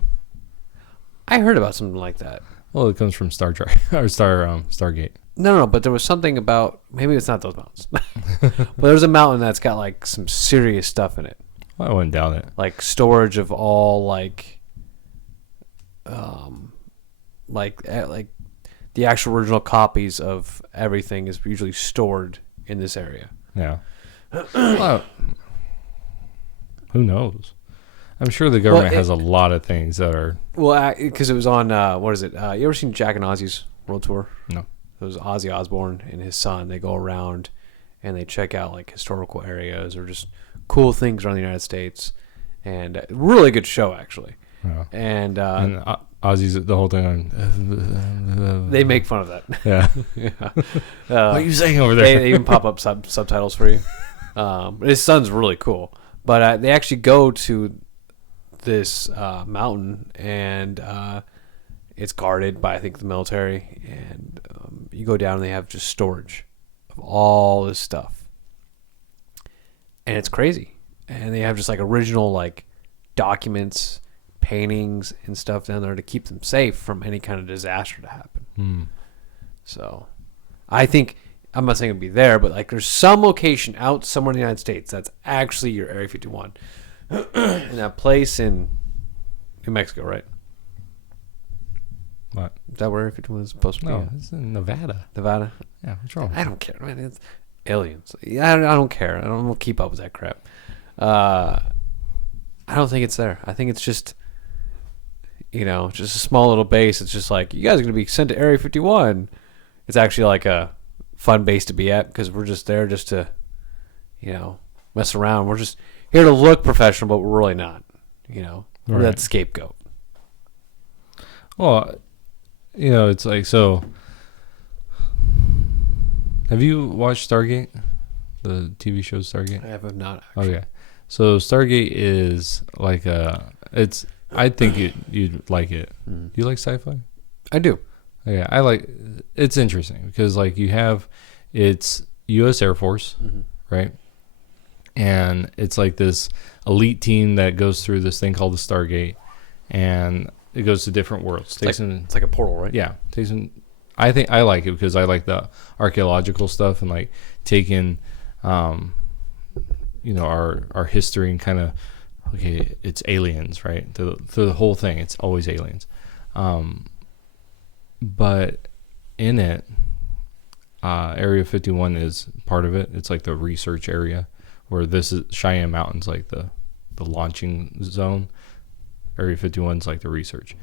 I heard about something like that. Well, it comes from Star Trek or Stargate. No, but there was something about, maybe it's not those mountains. But there's a mountain that's got like some serious stuff in it. Well, I wouldn't doubt it. Like storage of all like the actual original copies of everything is usually stored in this area. Yeah. Well, who knows? I'm sure the government has a lot of things that are... Well, because it was on, what is it? You ever seen Jack and Ozzy's World Tour? No. It was Ozzy Osbourne and his son. They go around and they check out like historical areas or just cool things around the United States. And really good show, actually. Yeah. And Ozzy's the whole thing on... they make fun of that. Yeah. Yeah. What are you saying over there? They even pop up subtitles for you. His son's really cool. But they actually go to this mountain, and it's guarded by, I think, the military. And you go down and they have just storage of all this stuff. And it's crazy. And they have just like original like documents, paintings, and stuff down there to keep them safe from any kind of disaster to happen. So I think, I'm not saying it'd be there, but like there's some location out somewhere in the United States that's actually your Area 51. In that place in New Mexico, right? What? Is that where Area 51 is supposed to be? No, it's in Nevada. Nevada? Yeah, what's wrong? I don't care, man. It's aliens. I don't care. I don't keep up with that crap. I don't think it's there. I think it's just, just a small little base. It's just like, you guys are going to be sent to Area 51. It's actually like a fun base to be at because we're just there just to, mess around. We're just here to look professional, but we're really not. We're that scapegoat. Well, it's like, so have you watched Stargate? The TV show Stargate? I have not actually. Okay. So Stargate is like I think you'd like it. Do you like sci-fi? I do. Yeah, it's interesting because like it's U.S. Air Force, right? And it's like this elite team that goes through this thing called the Stargate, and it goes to different worlds. It's like a portal, right? Yeah. I think I like it because I like the archaeological stuff and like taking, our history and kind of, okay, it's aliens, right? Through the whole thing, it's always aliens. But in it, Area 51 is part of it. It's like the research area where this is Cheyenne Mountain's like the launching zone. Area 51 is like the research.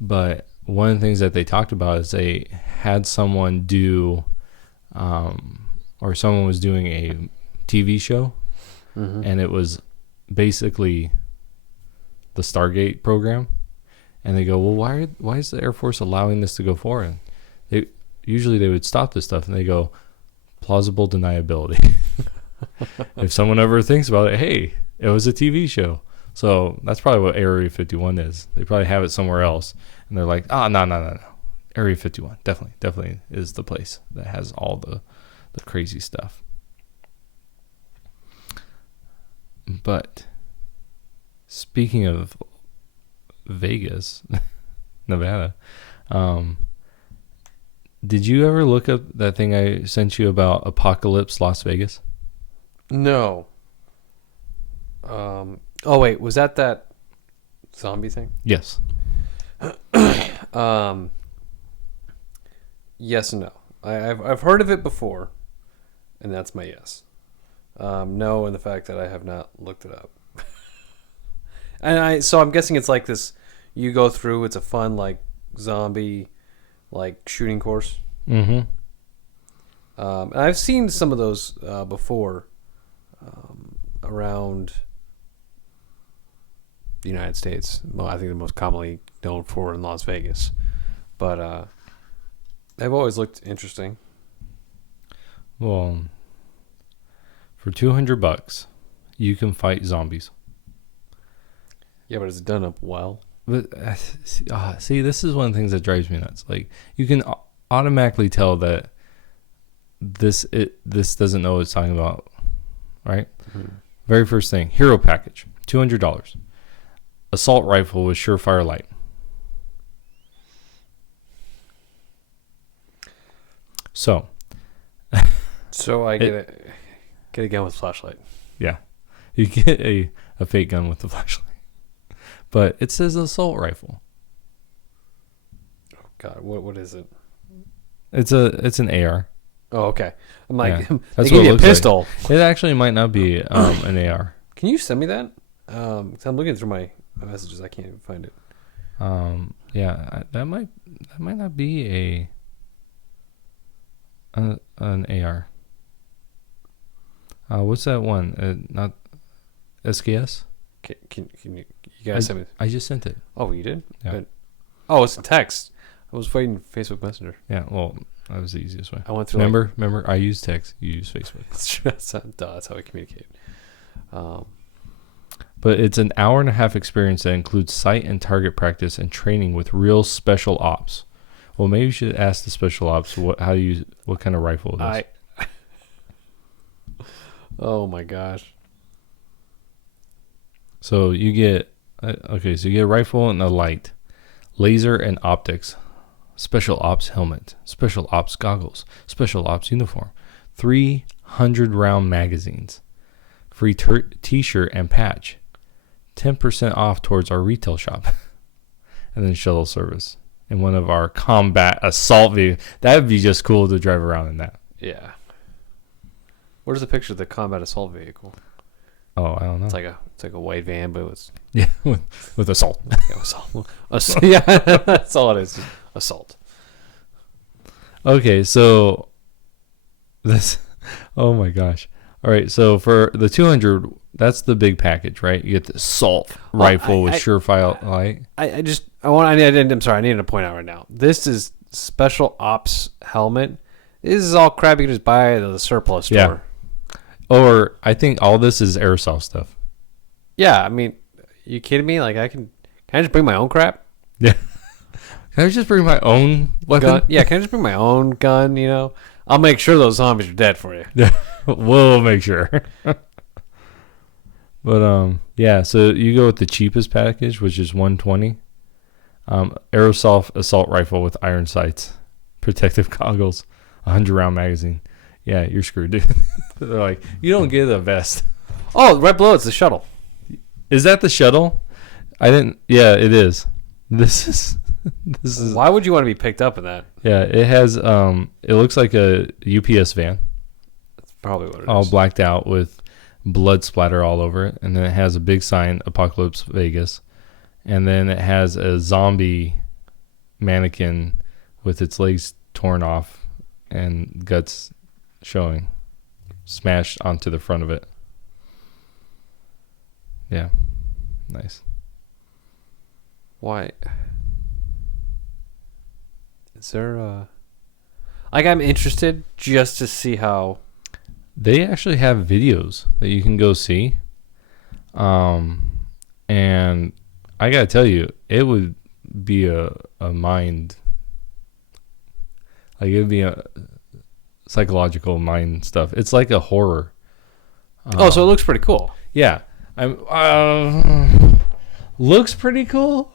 But one of the things that they talked about is they had someone do, or someone was doing a TV show, and it was basically the Stargate program. And they go, well, why is the Air Force allowing this to go forward? Usually they would stop this stuff, and they go, plausible deniability. If someone ever thinks about it, hey, it was a TV show. So that's probably what Area 51 is. They probably have it somewhere else, and they're like, no. Area 51 definitely is the place that has all the crazy stuff. But speaking of Vegas, Nevada, did you ever look up that thing I sent you about Apocalypse Las Vegas? No. Oh wait, was that zombie thing? Yes. Yes and no. I've heard of it before, and that's my yes. No, and the fact that I have not looked it up. So I'm guessing it's like this. You go through. It's a fun like zombie, like shooting course. Mm-hmm. And I've seen some of those before around the United States. Well, I think they're most commonly known for in Las Vegas, but they've always looked interesting. Well, for $200, you can fight zombies. Yeah, but it's done up well. But see, this is one of the things that drives me nuts. Like, you can automatically tell that this doesn't know what it's talking about, right? Mm-hmm. Very first thing, hero package, $200, assault rifle with surefire light. So I get a gun with flashlight. Yeah, you get a fake gun with the flashlight, but it says assault rifle. Oh God, what is it? It's an AR. Oh, okay. I'm like, yeah, they give you a pistol. Like. It actually might not be an AR. Can you send me that? 'Cause I'm looking through my messages. I can't even find it. Yeah, that might not be an AR. What's that one? Not SKS? Can you guys send me? I just sent it. Oh, you did? Yeah. It's in text. I was waiting Facebook Messenger. Yeah, well, that was the easiest way. I went through. Remember, I use text. You use Facebook. That's how we communicate. But it's an hour-and-a-half experience that includes sight and target practice and training with real special ops. Well, maybe you should ask the special ops what kind of rifle it is. Oh my gosh. So you get a rifle and a light, laser and optics, special ops helmet, special ops goggles, special ops uniform, 300 round magazines, free t-shirt and patch, 10% off towards our retail shop, and then shuttle service in one of our combat assault vehicles. That would be just cool to drive around in that. Yeah. Where's the picture of the combat assault vehicle? Oh, I don't know. It's like a white van, but it's with assault. Yeah, that's all it is. Assault. Okay, so this. Oh my gosh! All right, so for the 200, that's the big package, right? You get the assault rifle with surefire light. I'm sorry. I needed to point out right now. This is special ops helmet. This is all crap you can just buy at the surplus store. Yeah. Or I think all this is airsoft stuff. Yeah, I mean, you kidding me? Like, can I just bring my own crap? Yeah. Can I just bring my own weapon? Gun? Yeah, can I just bring my own gun? You know, I'll make sure those zombies are dead for you. Yeah, we'll make sure. But yeah. So you go with the cheapest package, which is $120. Aerosoft assault rifle with iron sights, protective goggles, 100 round magazine. Yeah, you're screwed, dude. They're like, you don't get a vest. Oh, right below it's the shuttle. Is that the shuttle? I didn't. Yeah, it is. This is. Why would you want to be picked up in that? Yeah, it has. It looks like a UPS van. That's probably what it is. All blacked out with blood splatter all over it, and then it has a big sign, Apocalypse Vegas, and then it has a zombie mannequin with its legs torn off and guts showing, smashed onto the front of it. Yeah, nice. Why? Is there I'm interested just to see how. They actually have videos that you can go see. And I gotta tell you, it would be a mind. Like, it would be a psychological mind stuff. It's like a horror. So it looks pretty cool. Yeah. Looks pretty cool.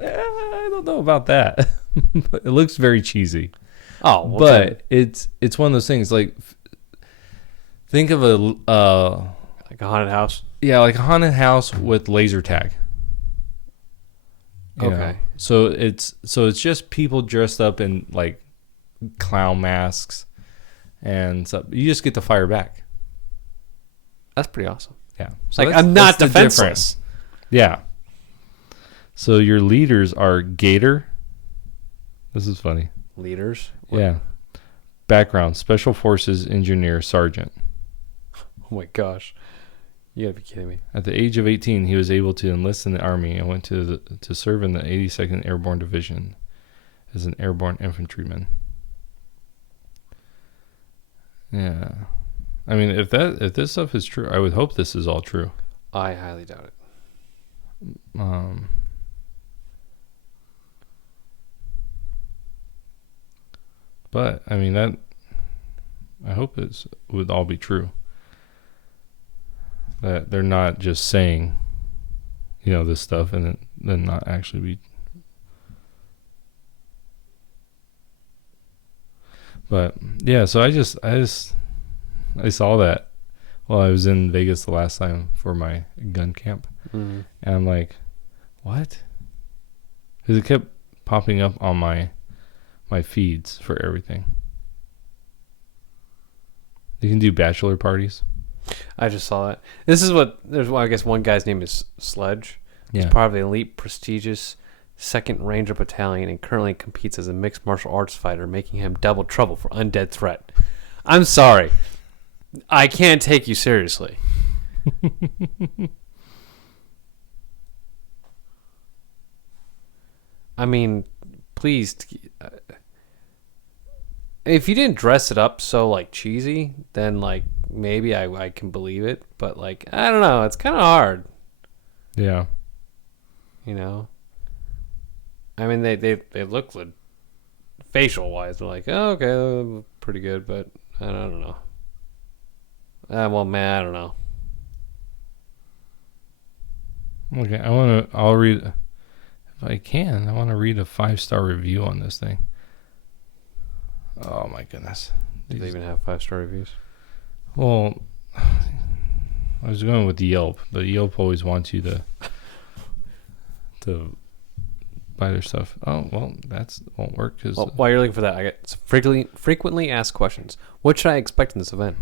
I don't know about that. It looks very cheesy. Oh, well, but it's one of those things, like, think of like a haunted house. Yeah, like a haunted house with laser tag. You know? So it's just people dressed up in like clown masks, and stuff. You just get to fire back. That's pretty awesome. Yeah. So Like, I'm not the defenseless. difference. Yeah. So your leaders are Gator. This is funny. Leaders? Yeah. Background, Special Forces Engineer Sergeant. Oh my gosh. You gotta be kidding me. At the age of 18, he was able to enlist in the Army and went to serve in the 82nd Airborne Division as an airborne infantryman. Yeah. I mean, if this stuff is true, I would hope this is all true. I highly doubt it. But I mean I hope it would all be true. That they're not just saying, this stuff and then not actually be. But yeah, so I saw that while I was in Vegas the last time for my gun camp, and I'm like, what? Because it kept popping up on my feeds for everything. You can do bachelor parties. I just saw that. I guess one guy's name is Sledge. Yeah. He's part of the elite, prestigious 2nd Ranger Battalion and currently competes as a mixed martial arts fighter, making him double trouble for undead threat. I'm sorry. I can't take you seriously. I mean, please. If you didn't dress it up so, like, cheesy, then, like, maybe I can believe it. But, like, I don't know. It's kind of hard. Yeah. I mean, they look good facial-wise. They're like, oh, okay, they're pretty good. But I don't know. Well, man, I don't know. Okay, I'll read, if I can, I want to read a 5-star review on this thing. Oh my goodness. Do they even have 5-star reviews? Well, I was going with Yelp, but Yelp always wants you to buy their stuff. Oh, well, that won't work. While you're looking for that, I get some frequently asked questions. What should I expect in this event?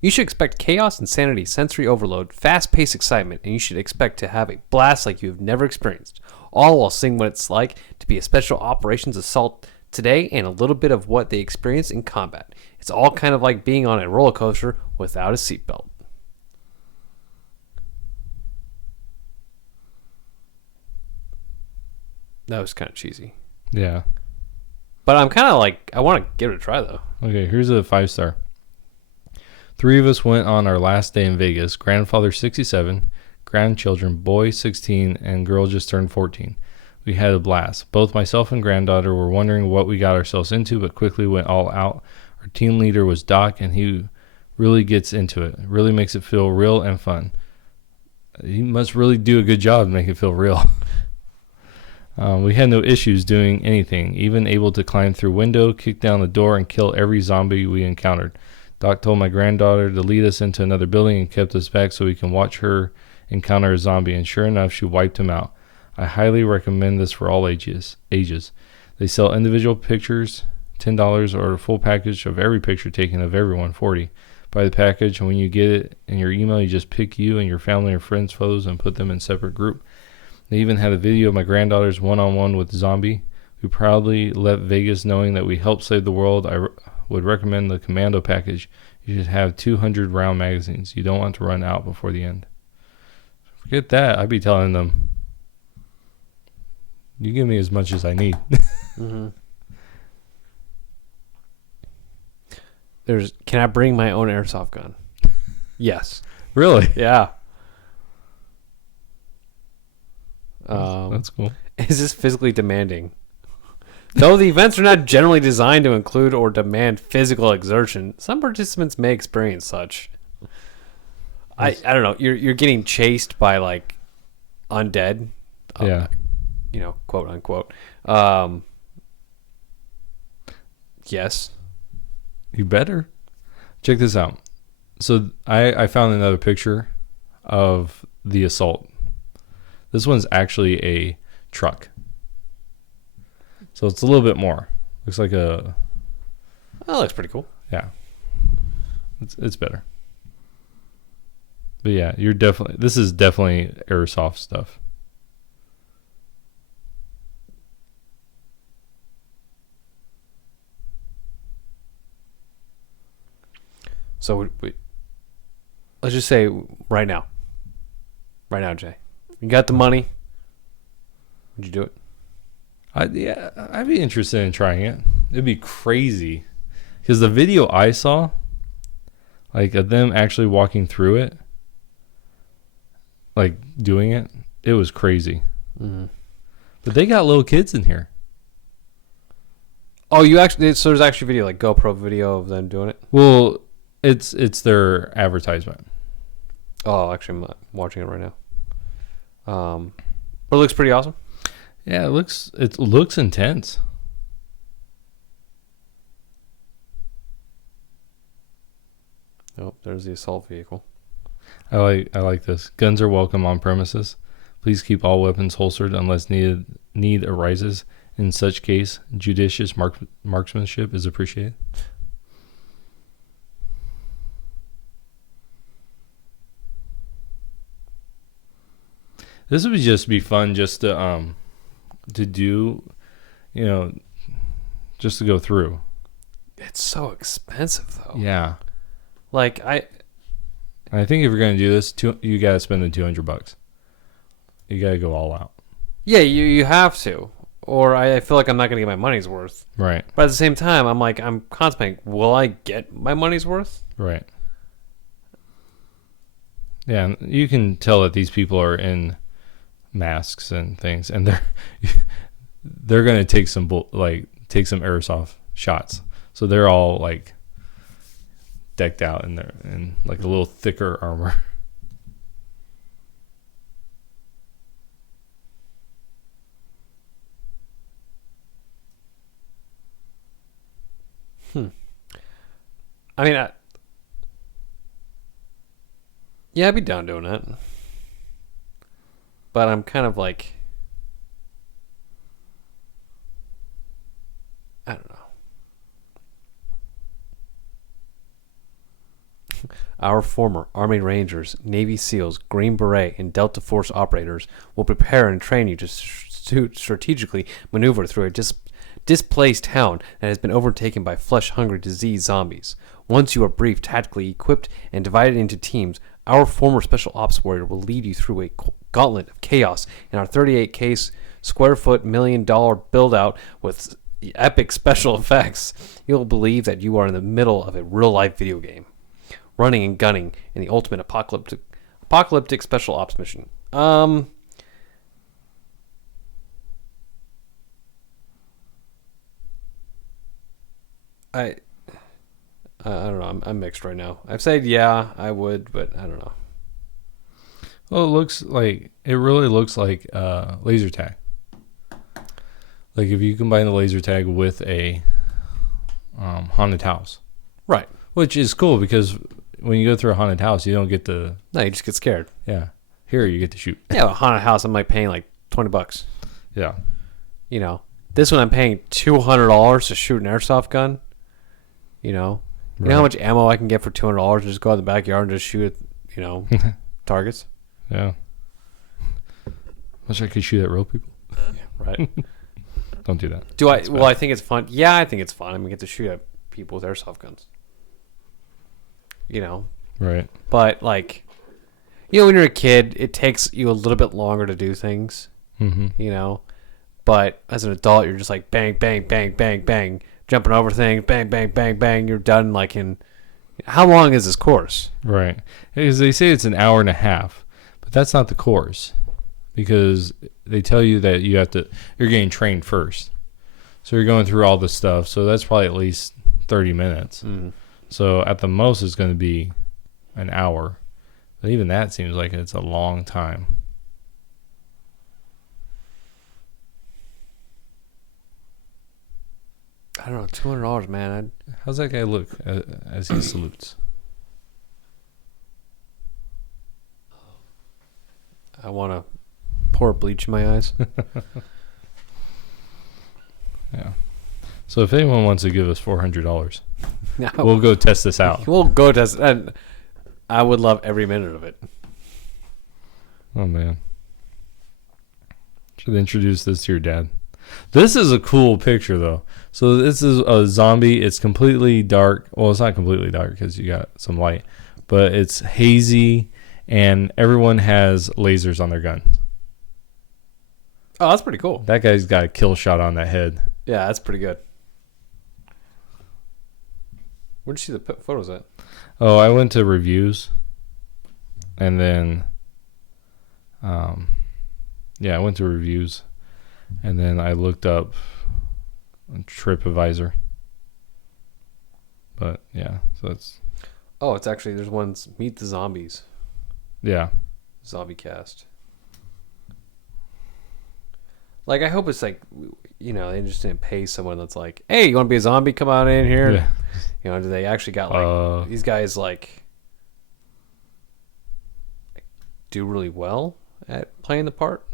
You should expect chaos, insanity, sensory overload, fast-paced excitement, and you should expect to have a blast like you have never experienced, all while seeing what it's like to be a special operations assault today and a little bit of what they experience in combat. It's all kind of like being on a roller coaster without a seatbelt. That was kind of cheesy. Yeah. But I'm kind of like, I want to give it a try, though. Okay, here's a 5-star. 3 of us went on our last day in Vegas. Grandfather 67, grandchildren, boy 16, and girl just turned 14. We had a blast. Both myself and granddaughter were wondering what we got ourselves into, but quickly went all out. Our team leader was Doc, and he really gets into it. Really makes it feel real and fun. He must really do a good job to make it feel real. We had no issues doing anything, even able to climb through window, kick down the door, and kill every zombie we encountered. Doc told my granddaughter to lead us into another building and kept us back so we can watch her encounter a zombie, and sure enough, she wiped him out. I highly recommend this for all ages. They sell individual pictures, $10, or a full package of every picture taken of everyone, $40. Buy the package, and when you get it in your email, you just pick you and your family or friends' photos and put them in separate group. They even had a video of my granddaughter's one-on-one with zombie. We proudly left Vegas knowing that we helped save the world. I would recommend the Commando package. You should have 200 round magazines. You don't want to run out before the end. Forget that. I'd be telling them, you give me as much as I need. Mm-hmm. Can I bring my own airsoft gun? Yes. Really? Yeah. That's cool. Is this physically demanding? Though the events are not generally designed to include or demand physical exertion, some participants may experience such. I don't know. You're getting chased by like undead. Yeah. Quote unquote. Yes. You better. Check this out. So I found another picture of the assault. This one's actually a truck. So it's a little bit more. Looks like a That looks pretty cool. Yeah, it's better. But yeah, this is definitely airsoft stuff. So let's just say right now, Jay, you got the money. Would you do it? I'd be interested in trying it. It'd be crazy, because the video I saw, like of them actually walking through it, like doing it, it was crazy. Mm-hmm. But they got little kids in here. Oh, so there's actually video, like GoPro video of them doing it? Well, it's their advertisement. Oh, actually, I'm watching it right now. But it looks pretty awesome. Yeah, it looks intense. Oh, there's the assault vehicle. I like this. Guns are welcome on premises. Please keep all weapons holstered unless need arises. In such case, judicious marksmanship is appreciated. This would just be fun just to do, just to go through. It's so expensive though. Yeah. Like I think if you're gonna do this, you gotta spend the $200. You gotta go all out. Yeah, you have to, or I feel like I'm not gonna get my money's worth. Right. But at the same time, I'm contemplating: will I get my money's worth? Right. Yeah, and you can tell that these people are in masks and things, and they're gonna take some airsoft shots. So they're all like decked out in like a little thicker armor. I mean, yeah, I'd be down doing that. But I'm kind of like, I don't know. Our former Army Rangers, Navy SEALs, Green Beret, and Delta Force operators will prepare and train you to strategically maneuver through a displaced town that has been overtaken by flesh-hungry disease zombies. Once you are briefed, tactically equipped, and divided into teams, our former special ops warrior will lead you through a gauntlet of chaos in our 38K square foot $1 million build out with epic special effects. You'll believe that you are in the middle of a real life video game, running and gunning in the ultimate apocalyptic special ops mission. I don't know. I'm mixed right now. I've said yeah, I would, but I don't know. Well, it really looks like laser tag. Like if you combine the laser tag with a haunted house, right? Which is cool because when you go through a haunted house, you don't get to. No, you just get scared. Yeah, here you get to shoot. Yeah, a haunted house, I'm like paying like $20. Yeah, this one I'm paying $200 to shoot an airsoft gun. You know how much ammo I can get for $200 and just go out in the backyard and just shoot at, targets? Yeah. Wish I could shoot at real people. Yeah, right. Don't do that. Well, I think it's fun. Yeah, I think it's fun. I mean, get to shoot at people with airsoft guns. Right. But, like, when you're a kid, it takes you a little bit longer to do things. Mm-hmm. But as an adult, you're just like bang, bang, bang, bang, bang. Jumping over things, bang, bang, bang, bang. You're done like in... How long is this course? Right. Because they say it's an hour and a half, but that's not the course. Because they tell you that you're getting trained first. So you're going through all this stuff. So that's probably at least 30 minutes. Mm. So at the most, it's going to be an hour. But even that seems like it's a long time. I don't know, $200, man. How's that guy look as he salutes? I want to pour bleach in my eyes. Yeah. So if anyone wants to give us $400, No. we'll go test this out. We'll go test, and I would love every minute of it. Oh man, should introduce this to your dad. This is a cool picture though. So this is a zombie. It's completely dark. Well, it's not completely dark because you got some light, but it's hazy, and everyone has lasers on their guns. Oh, that's pretty cool. That guy's got a kill shot on that head. Yeah, that's pretty good. Where'd you see the photos at? Oh, I went to reviews, and then, I went to reviews, and then I looked up on TripAdvisor. But yeah, so it's Oh, there's ones, Meet the Zombies. yeah, Zombie cast. Like, I hope it's like, they just didn't pay someone that's like, hey, you want to be a zombie? Come on in here. yeah. Do they actually got like, these guys like do really well at playing the part?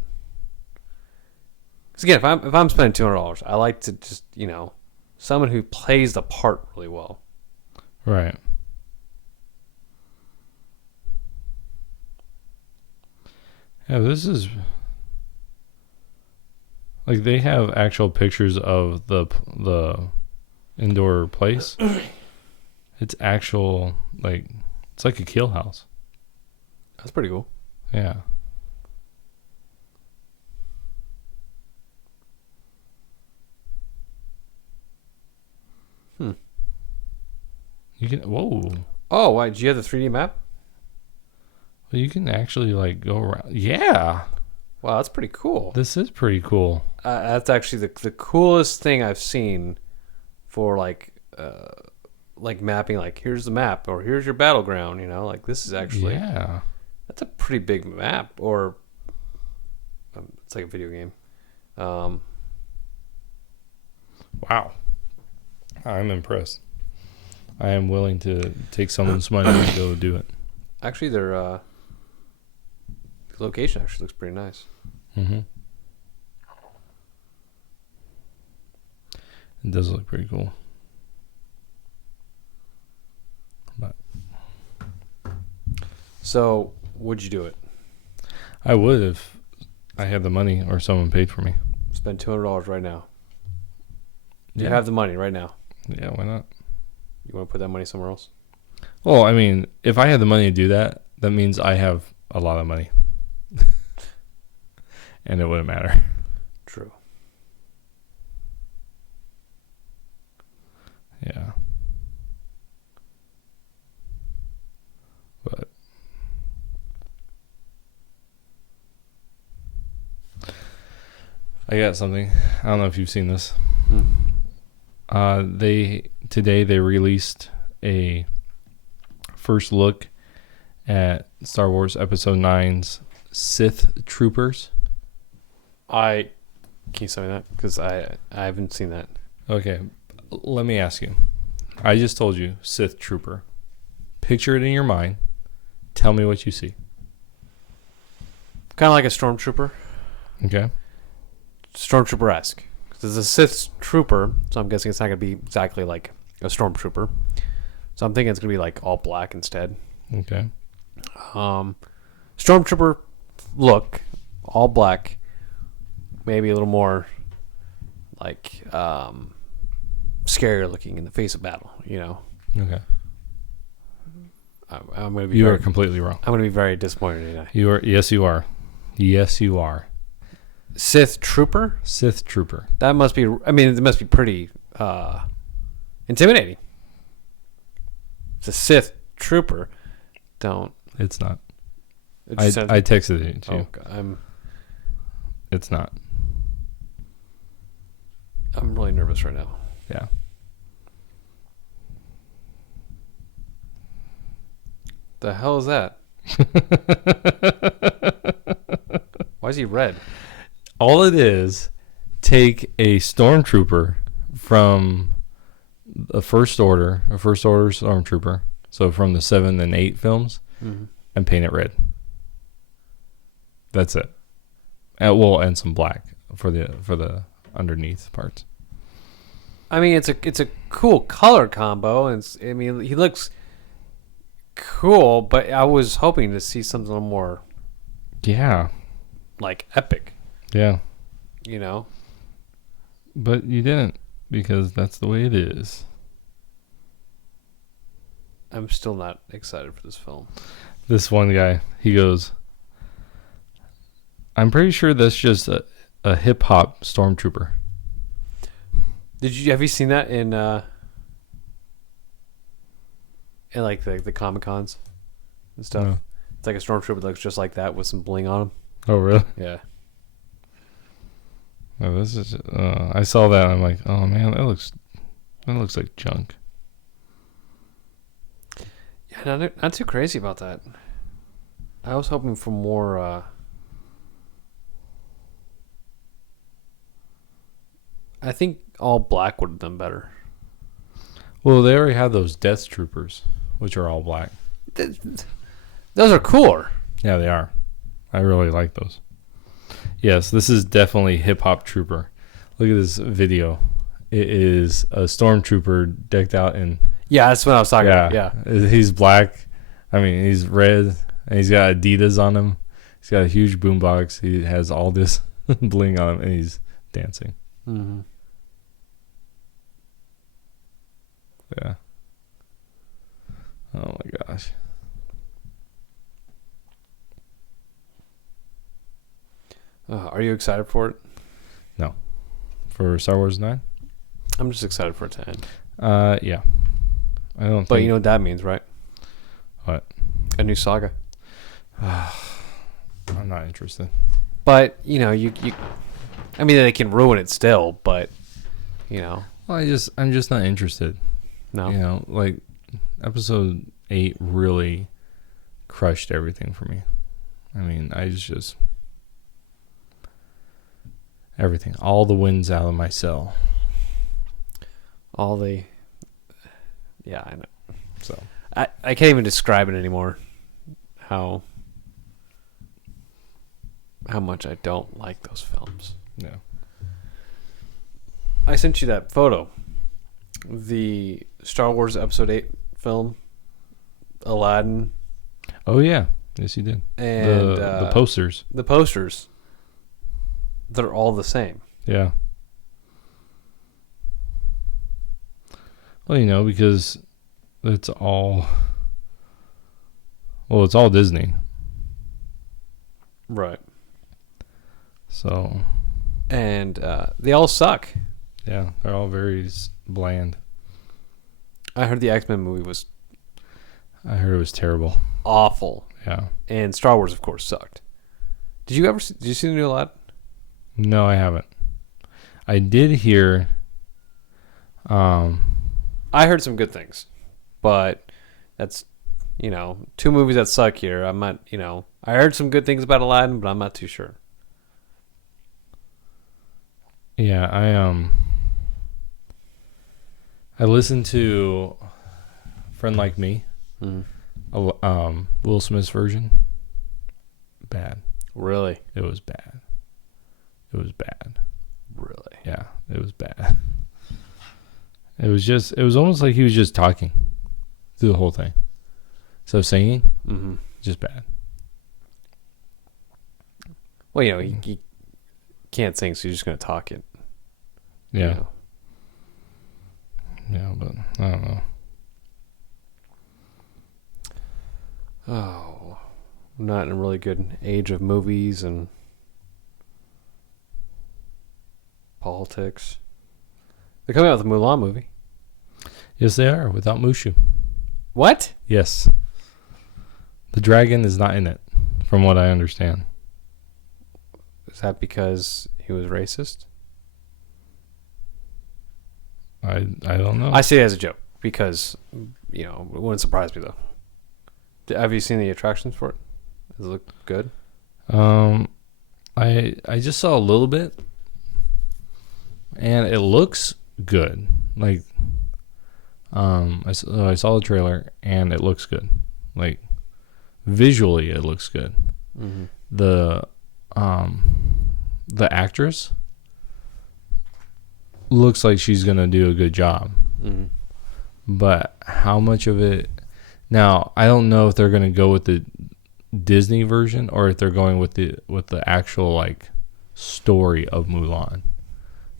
Because again, if I'm spending $200, I like to just, someone who plays the part really well. Right. Yeah, this is like they have actual pictures of the indoor place. It's actual it's like a kill house. That's pretty cool. Yeah. You can Oh, why? Did you have the 3D map? Well, you can actually go around. Yeah. Wow, that's pretty cool. This is pretty cool. That's actually the coolest thing I've seen for mapping. Like, here's the map, or here's your battleground. This is actually that's a pretty big map. Or it's like a video game. Wow, I'm impressed. I am willing to take someone's money and go do it. Actually, their location actually looks pretty nice. Mm-hmm. It does look pretty cool. But so, would you do it? I would if I had the money or someone paid for me. Spend $200 right now. You have the money right now. Yeah, why not? You want to put that money somewhere else? Well, I mean, if I had the money to do that, that means I have a lot of money. And it wouldn't matter. True. Yeah. But I got something. I don't know if you've seen this. Today they released a first look at Star Wars Episode 9's Sith Troopers. Can you tell me that? Because I haven't seen that. Okay, let me ask you. I just told you Sith Trooper. Picture it in your mind. Tell me what you see. Kind of like a stormtrooper. Okay. Stormtrooper-esque. Because it's a Sith trooper, so I'm guessing it's not going to be exactly like a stormtrooper. So I'm thinking it's going to be like all black instead. Okay. Stormtrooper look, all black. Maybe a little more like scarier looking in the face of battle, Okay. I'm going to be You are completely wrong. I'm going to be very disappointed today. You are. Yes, you are. Yes, you are. Sith trooper? Sith Trooper. That must be, it must be pretty intimidating. It's a Sith trooper. It's not. It I just sounds- texted it to you. God, It's not. I'm really nervous right now. Yeah. The hell is that? Why is he red? All it is, take a stormtrooper from a first order stormtrooper, so from the 7 and 8 films, and paint it red. That's it. And some black for the underneath parts. I mean, it's a cool color combo, and he looks cool, but I was hoping to see something a little more Yeah. like epic, Yeah. you know. But you didn't, because that's the way it is. I'm still not excited for this film. This one guy, he goes, I'm pretty sure that's just a hip hop stormtrooper. Have you seen that in like the Comic Cons and stuff? No. It's like a stormtrooper that looks just like that with some bling on him. Oh, really? Yeah. No, this is. I saw that and I'm like, oh man, that looks like junk. Yeah, not too crazy about that. I was hoping for more. I think all black would have done better. Well, they already have those Death Troopers, which are all black. Those are cooler. Yeah, they are. I really like those. Yes, this is definitely Hip Hop Trooper. Look at this video. It is a stormtrooper decked out in. Yeah, that's what I was talking about. Yeah. He's black. I mean, he's red, and he's got Adidas on him. He's got a huge boombox. He has all this bling on him, and he's dancing. Mm-hmm. Yeah. Oh my gosh. Are you excited for it? No. For Star Wars 9? I'm just excited for it to end. Yeah. I don't. But think... you know what that means, right? What? A new saga. I'm not interested. But you know, you. I mean, they can ruin it still, but you know. Well, I'm just not interested. No. You know, like episode 8 really crushed everything for me. I mean, I just everything, all the winds out of my cell. Yeah, I know. So I can't even describe it anymore. How much I don't like those films. Yeah. I sent you that photo. The Star Wars Episode 8 film, Aladdin. Oh yeah, yes you did. And the posters. The posters. They're all the same. Yeah. Well, you know, because it's all Disney. Right. So. And they all suck. Yeah, they're all very bland. I heard the X-Men movie was I heard it was terrible. awful. Yeah. And Star Wars, of course, sucked. Did you see the new Aladdin? No, I haven't. I did hear. I heard some good things, but that's, two movies that suck here. I'm not, I heard some good things about Aladdin, but I'm not too sure. Yeah, I listened to Friend Like Me, Will Smith's version. Bad. Really? It was bad. It was bad. Really? Yeah, it was bad. It was almost like he was just talking through the whole thing. So singing, just bad. Well, he can't sing, so you're just going to talk it. Yeah. Yeah, but I don't know. Oh, I'm not in a really good age of movies and politics. They're coming out with a Mulan movie. Yes, they are, without Mushu. What? Yes. The dragon is not in it, from what I understand. Is that because he was racist? I don't know. I say it as a joke because, it wouldn't surprise me, though. Have you seen the attractions for it? Does it look good? I just saw a little bit, and it looks good. Like, I saw the trailer, and it looks good. Like, visually, it looks good. Mm-hmm. The actress looks like she's gonna do a good job. Mm-hmm. But how much of it? Now I don't know if they're gonna go with the Disney version or if they're going with the actual like story of Mulan,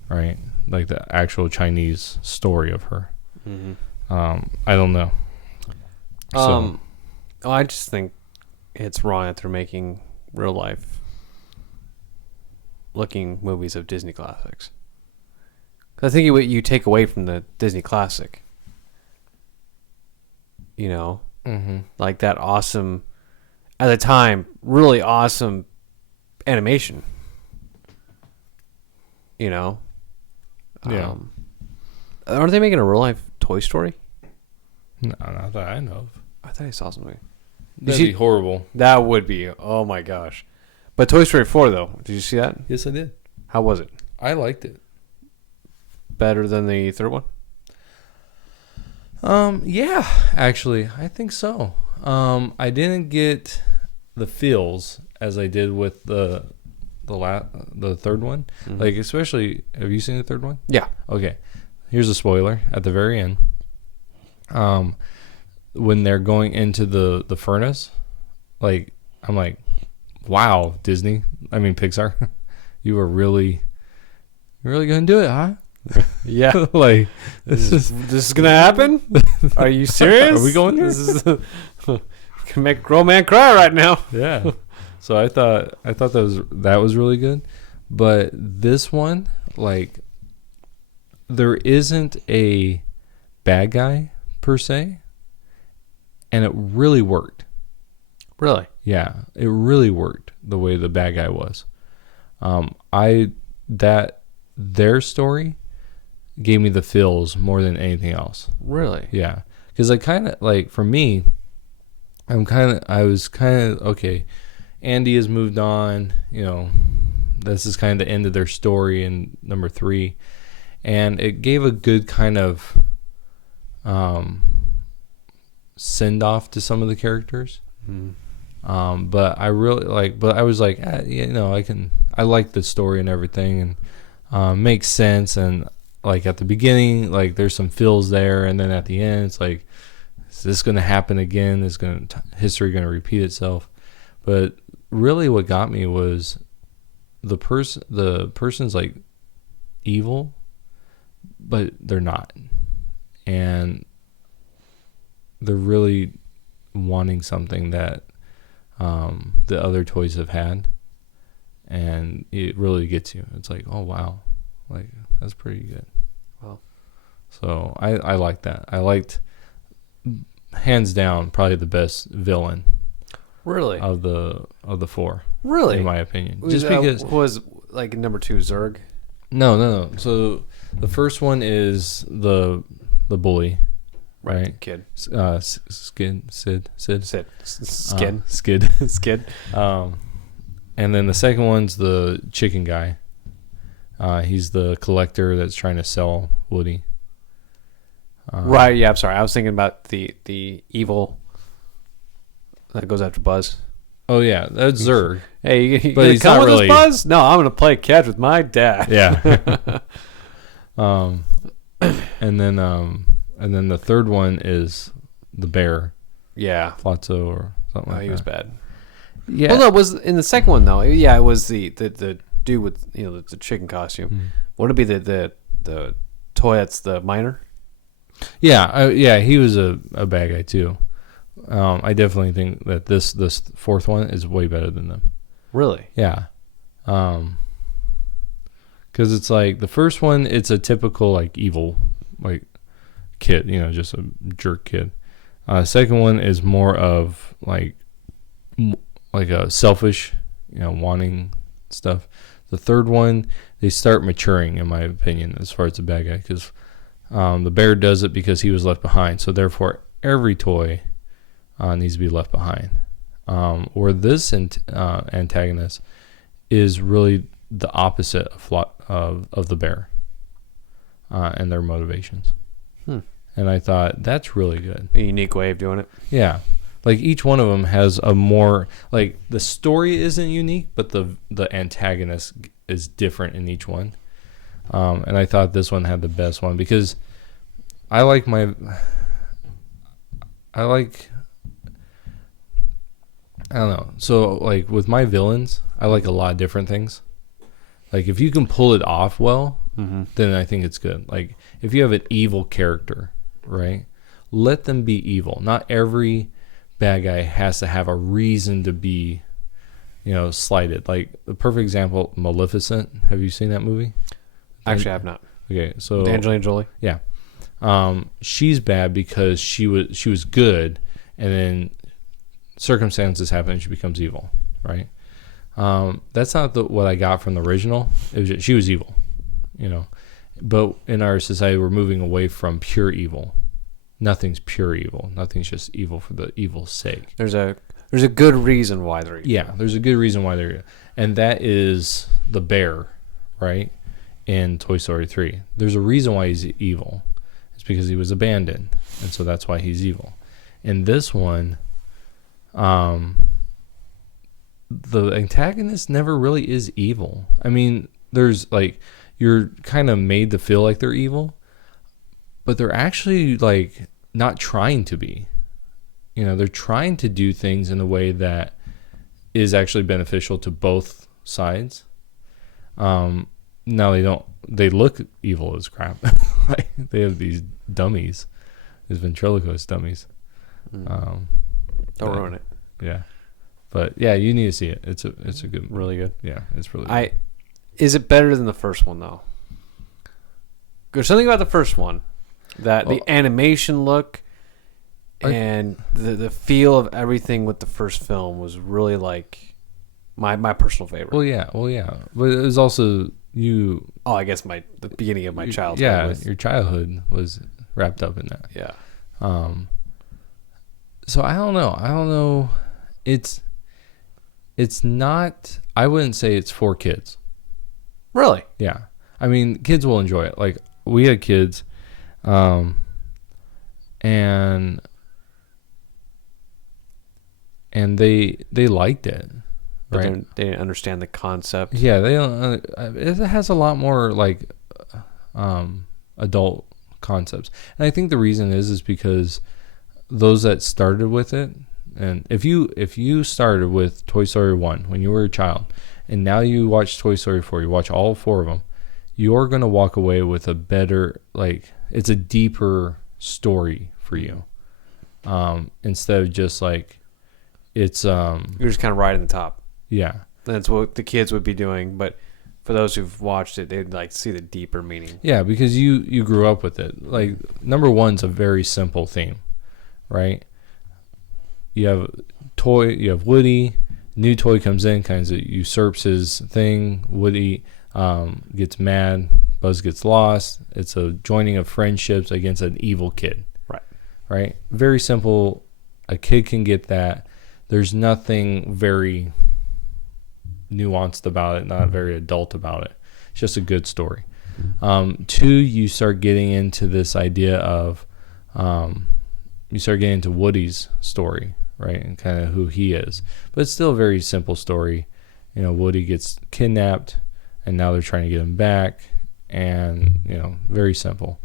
right? Like the actual Chinese story of her. Mm-hmm. I don't know. So, I just think it's wrong that they're making real life looking movies of Disney classics. 'Cause I think what you take away from the Disney classic, you know, like that awesome, at the time, really awesome animation. You know, yeah. Aren't they making a real life Toy Story? No, not that I know of. I thought I saw something. That'd be horrible. That would be. Oh my gosh! But Toy Story 4 though, did you see that? Yes, I did. How was it? I liked it. Better than the third one? Yeah, actually, I think so. I didn't get the feels as I did with the third one. Mm-hmm. Like, especially, have you seen the third one? Yeah. Okay. Here's a spoiler at the very end. When they're going into the furnace, like, I'm like, wow, Disney. I mean, Pixar, you're really gonna do it, huh? Yeah. Like, this is gonna happen? Are you serious? Are we going there? This is can make a grown man cry right now. Yeah. So I thought that was really good, but this one, like, there isn't a bad guy per se, and it really worked. Really? Yeah, it really worked the way the bad guy was. Their story gave me the feels more than anything else. Really? Yeah, because I kind of like, for me, I was kind of okay. Andy has moved on. You know, this is kind of the end of their story in number 3, and it gave a good kind of send off to some of the characters. Mm-hmm. But I really like. But I was like, you know, I like the story and everything, and makes sense. And like at the beginning, like there's some feels there, and then at the end, it's like, is this going to happen again? Is history going to repeat itself? But really, what got me was the person's like evil, but they're not, and they're really wanting something that the other toys have had, and it really gets you. It's like, oh wow, like that's pretty good. Wow. So I like that. I liked, hands down, probably the best villain. Really? Of the 4. Really? In my opinion. Just because was like number 2 Zurg? No. So the first one is the bully, right? Kid. Skid. Skid. And then the second one's the chicken guy. He's the collector that's trying to sell Woody. Right, yeah, I'm sorry. I was thinking about the evil that goes after Buzz. Oh yeah, that's Zurg. Hey, but he's come not with really us, Buzz? No, I'm gonna play catch with my dad. Yeah. And then the third one is the bear. Yeah. Flotso or something like that. He was bad. Yeah. Well, no, it was in the second one though. Yeah, it was the dude with, you know, the chicken costume. Mm. Would it be the toy that's the miner? Yeah, he was a bad guy too. I definitely think that this fourth one is way better than them. Really? Yeah. Because it's like the first one, it's a typical like evil like kid, you know, just a jerk kid. Second one is more of like a selfish, you know, wanting stuff. The third one, they start maturing, in my opinion, as far as the bad guy, because the bear does it because he was left behind. So therefore, every toy needs to be left behind. Or this antagonist is really the opposite of the bear and their motivations. And I thought that's really good. A unique way of doing it. Yeah. Like each one of them has a more, like the story isn't unique, but the antagonist is different in each one. And I thought this one had the best one because I like I don't know. So like with my villains, I like a lot of different things. Like if you can pull it off well, then I think it's good. Like if you have an evil character, right? Let them be evil. Not every bad guy has to have a reason to be, slighted. Like the perfect example, Maleficent. Have you seen that movie? Actually, I have not. Okay, so With Angelina Jolie. Yeah, she's bad because she was good, and then circumstances happen and she becomes evil, right? That's not what I got from the original. It was she was evil, But in our society, we're moving away from pure evil. Nothing's pure evil. Nothing's just evil for the evil's sake. There's a good reason why they're evil. Yeah, there's a good reason why they're evil. And that is the bear, right? In Toy Story 3. There's a reason why he's evil. It's because he was abandoned. And so that's why he's evil. In this one, the antagonist never really is evil. I mean, there's like, you're kind of made to feel like they're evil, but they're actually like not trying to be. They're trying to do things in a way that is actually beneficial to both sides. Now they look evil as crap. Like they have these dummies, these ventriloquist dummies. Don't ruin it. Yeah. But yeah, you need to see it. It's a good, really good. Yeah, it's really good. Is it better than the first one though? There's something about the first one that the animation look and the feel of everything with the first film was really like my personal favorite. Well, yeah. But it was also you. Oh, I guess the beginning of my childhood. Yeah, your childhood was wrapped up in that. Yeah. So I don't know. It's not. I wouldn't say it's for kids. Really? Yeah. I mean, kids will enjoy it. Like we had kids, and they liked it. But right? they didn't understand the concept. Yeah, they don't. It has a lot more like adult concepts, and I think the reason is because those that started with it, and if you started with Toy Story 1 when you were a child, and now you watch Toy Story 4, you watch all 4 of them, you're gonna walk away with a better, like, it's a deeper story for you, instead of just like it's you're just kind of riding the top. Yeah, that's what the kids would be doing, but for those who've watched it, they'd like see the deeper meaning. Yeah, because you grew up with it. Like number 1's a very simple theme, right? You have Woody. New toy comes in, kind of usurps his thing. Woody gets mad. Buzz gets lost. It's a joining of friendships against an evil kid. Right. Very simple. A kid can get that. There's nothing very nuanced about it, not very adult about it. It's just a good story. 2, you start getting into this idea of you start getting into Woody's story, right, and kind of who he is. But it's still a very simple story. Woody gets kidnapped, and now they're trying to get him back, and very simple.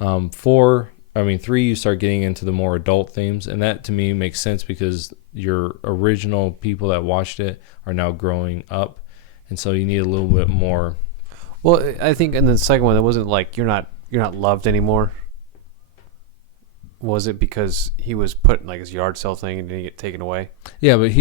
3, you start getting into the more adult themes, and that to me makes sense because your original people that watched it are now growing up, and so you need a little bit more. Well, I think in the second one, it wasn't like you're not loved anymore. Was it because he was put in like his yard sale thing and didn't get taken away? Yeah, but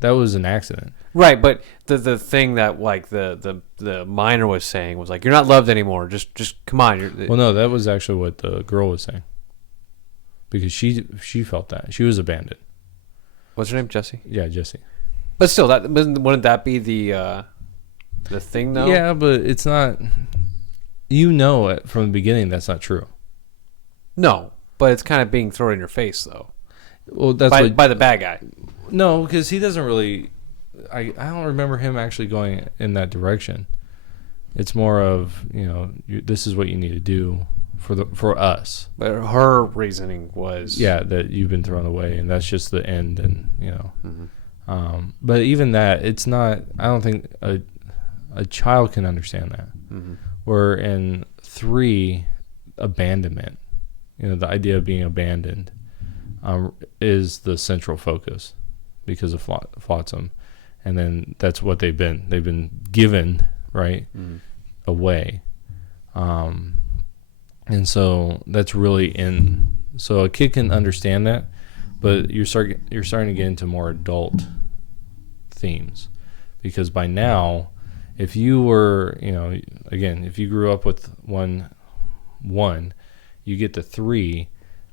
that was an accident. Right, but the thing that like the miner was saying was like, you're not loved anymore. Just come on. Well, no, that was actually what the girl was saying. Because she felt that. She was abandoned. What's her name? Jessie? Yeah, Jessie. But still, wouldn't that be the thing though? Yeah, but it's not. It from the beginning that's not true. No, but it's kind of being thrown in your face though. Well, that's by the bad guy. No, because he doesn't really. I don't remember him actually going in that direction. It's more of this is what you need to do for us. But her reasoning was that you've been thrown away, and that's just the end, and. But even that, it's not. I don't think a A child can understand that. Mm-hmm. Where in 3, abandonment, the idea of being abandoned, is the central focus because of Flotsam. And then that's what they've been given, right, away. And so that's really so a kid can understand that, but you're starting to get into more adult themes, because by now, if you were, again, if you grew up with one, you get to 3.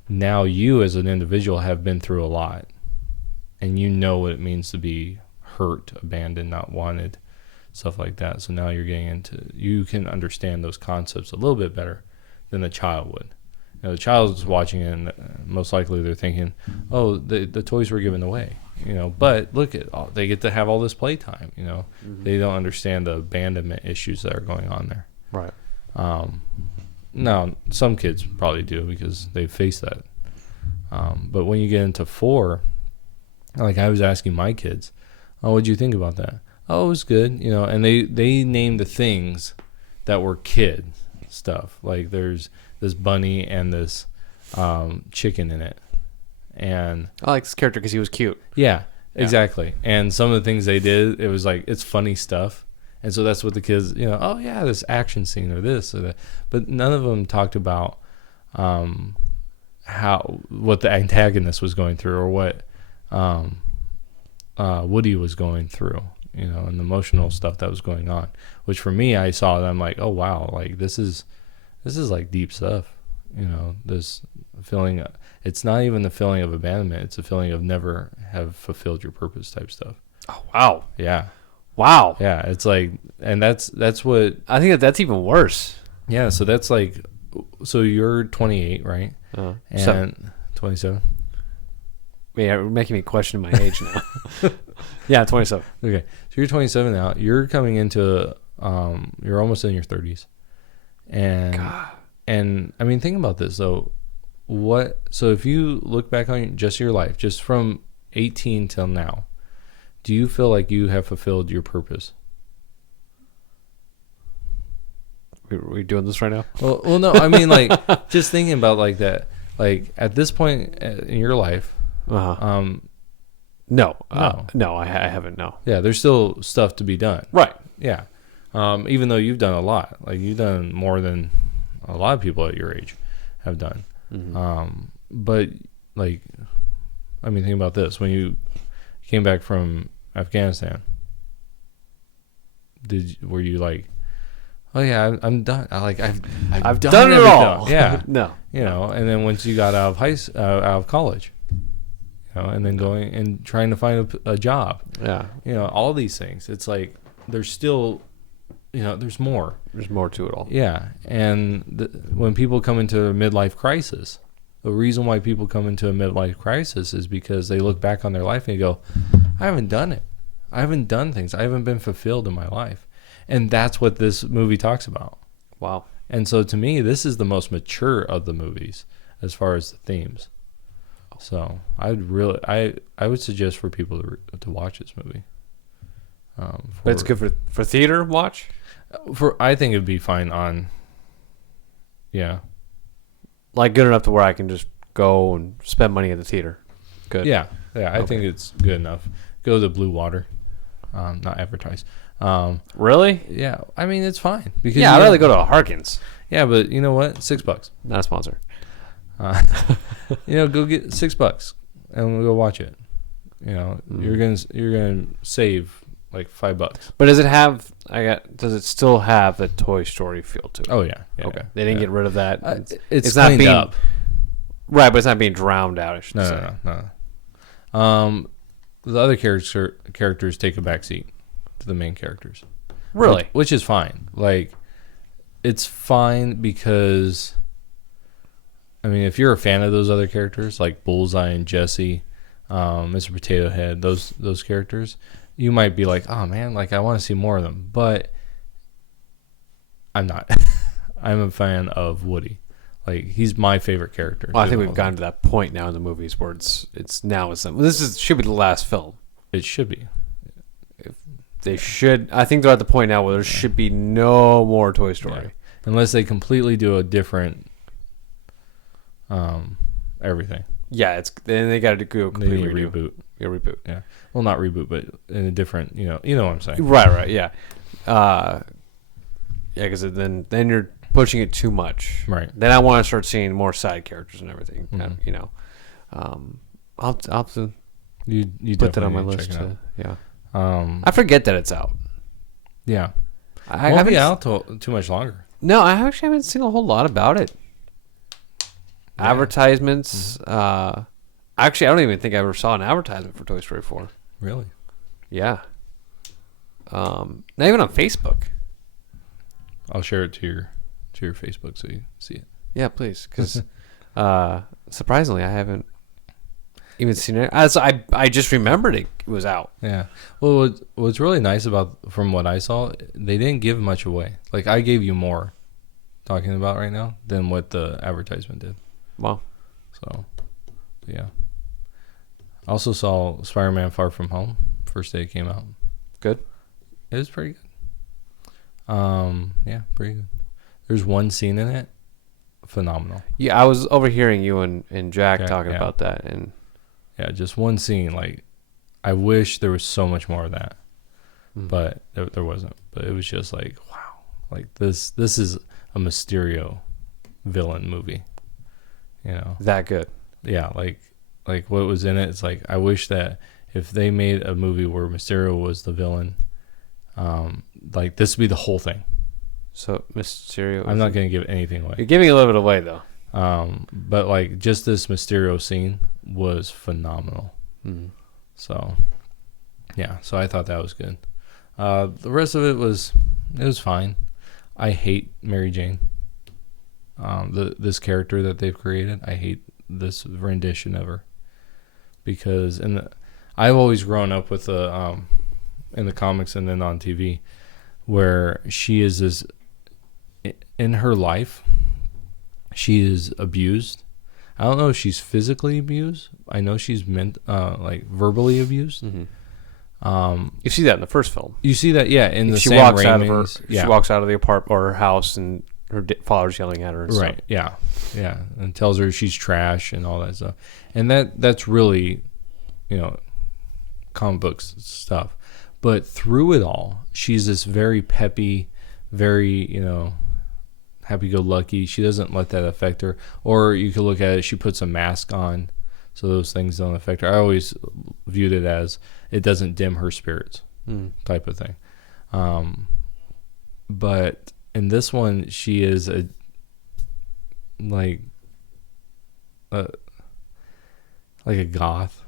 Now you as an individual have been through a lot, and you know what it means to be hurt, abandoned, not wanted, stuff like that. So now you can understand those concepts a little bit better than the child would. The child's watching it, and most likely they're thinking, "Oh, the toys were given away," But look they get to have all this playtime. They don't understand the abandonment issues that are going on there. Right. Now, some kids probably do because they face that. But when you get into 4, like I was asking my kids, "Oh, what'd you think about that?" "Oh, it was good," And they named the things that were kid stuff. Like there's this bunny and this chicken in it, and I like this character because he was cute. Yeah, exactly. And some of the things they did, it was like, it's funny stuff, and so that's what the kids, oh yeah, this action scene or this or that. But none of them talked about what the antagonist was going through, or what Woody was going through, and the emotional stuff that was going on. Which for me, I saw it, I'm like, oh wow, like this is like deep stuff, this feeling. It's not even the feeling of abandonment. It's a feeling of never have fulfilled your purpose type stuff. Oh, wow. Yeah. Wow. Yeah. It's like, and that's what. I think that's even worse. Yeah. So that's like, so you're 28, right? And 27. Yeah, you're making me question my age now. Yeah, 27. Okay. So you're 27 now. You're coming into, you're almost in your 30s. And God. And I mean, think about this though. So if you look back on just your life, just from 18 till now, do you feel like you have fulfilled your purpose? Are we doing this right now? Well, no. I mean, like, just thinking about like that. Like at this point in your life, no, I haven't. No. Yeah, there's still stuff to be done. Right. Yeah. Even though you've done a lot, like you've done more than a lot of people at your age have done. Mm-hmm. But like, I mean, think about this: when you came back from Afghanistan, were you like, oh yeah, I'm done? I've done it all. Yeah. No. And then once you got out of college, and then going and trying to find a job. Yeah. All these things. It's like there's still, there's more. There's more to it all. Yeah. And when people come into a midlife crisis, the reason why people come into a midlife crisis is because they look back on their life and go, I haven't done it. I haven't done things. I haven't been fulfilled in my life. And that's what this movie talks about. Wow. And so to me, this is the most mature of the movies as far as the themes. So I would suggest for people to watch this movie. But it's good for theater watch? I think it'd be fine on, yeah. Like good enough to where I can just go and spend money at the theater. Good. Yeah. I think it's good enough. Go to Blue Water, not advertise. Really? Yeah. I mean, it's fine because I'd rather go to Harkins. Yeah, but you know what? $6. Not a sponsor. Go get $6 and we'll go watch it. You're gonna save like $5. But does it still have the Toy Story feel to it? Oh yeah. Okay. They didn't get rid of that. It's not being up. Right, but it's not being drowned out, I should say. No. The other characters take a backseat to the main characters. Really? Which is fine. Like, it's fine because, I mean, if you're a fan of those other characters, like Bullseye and Jesse, Mr. Potato Head, those characters, you might be like, oh man, like I want to see more of them. But I'm not. I'm a fan of Woody. Like, he's my favorite character. Well, I think we've gotten to that point now in the movies where it's should be the last film. It should be. they should. I think they're at the point now where there should be no more Toy Story. Yeah. Unless they completely do a different everything. Yeah, then they got to do a complete reboot. Yeah, reboot. Yeah. Well, not reboot, but in a different, you know what I'm saying. Right, yeah. Yeah, because then you're pushing it too much. Right. Then I want to start seeing more side characters and everything. Mm-hmm. You know, I'll have to you put that on my list. Yeah. I forget that it's out. Yeah. I won't haven't be out too much longer. No, I actually haven't seen a whole lot about it. Yeah. Advertisements. Actually, I don't even think I ever saw an advertisement for Toy Story 4. Really? Yeah. Not even on Facebook. I'll share it to your Facebook so you see it. Yeah, please, because surprisingly, I haven't even seen it. I just remembered it was out. Yeah. Well, what's really nice from what I saw, they didn't give much away. Like, I gave you more talking about right now than what the advertisement did. Wow. So, yeah. I also saw Spiderman Far From Home first day it came out. Good. It was pretty good. Yeah, pretty good. There's one scene in it, phenomenal. Yeah, I was overhearing you and Jack talking about that, and yeah, just one scene. Like, I wish there was so much more of that, but there wasn't. But it was just like, wow, like this is a Mysterio villain movie, you know? That good. Yeah, like what was in it. It's like, I wish that if they made a movie where Mysterio was the villain, like this would be the whole thing. So Mysterio. I'm not going to give anything away. You're giving a little bit away though. But like just this Mysterio scene was phenomenal. So yeah, so I thought that was good. The rest of it was fine. I hate Mary Jane. This character that they've created, I hate this rendition of her because I've always grown up with in the comics and then on TV where she is this in her life. She is abused. I don't know if she's physically abused. I know she's like verbally abused. Mm-hmm. You see that in the first film. You see that, yeah. In the she Sam walks Raimi's, she walks out of the apartment or her house, and her father's yelling at her. And right. stuff. Yeah. And tells her she's trash and all that stuff. And that's really, comic books stuff. But through it all, she's this very peppy, very, happy-go-lucky. She doesn't let that affect her. Or you could look at it, she puts a mask on, so those things don't affect her. I always viewed it as it doesn't dim her spirits type of thing. But in this one, she is like a goth.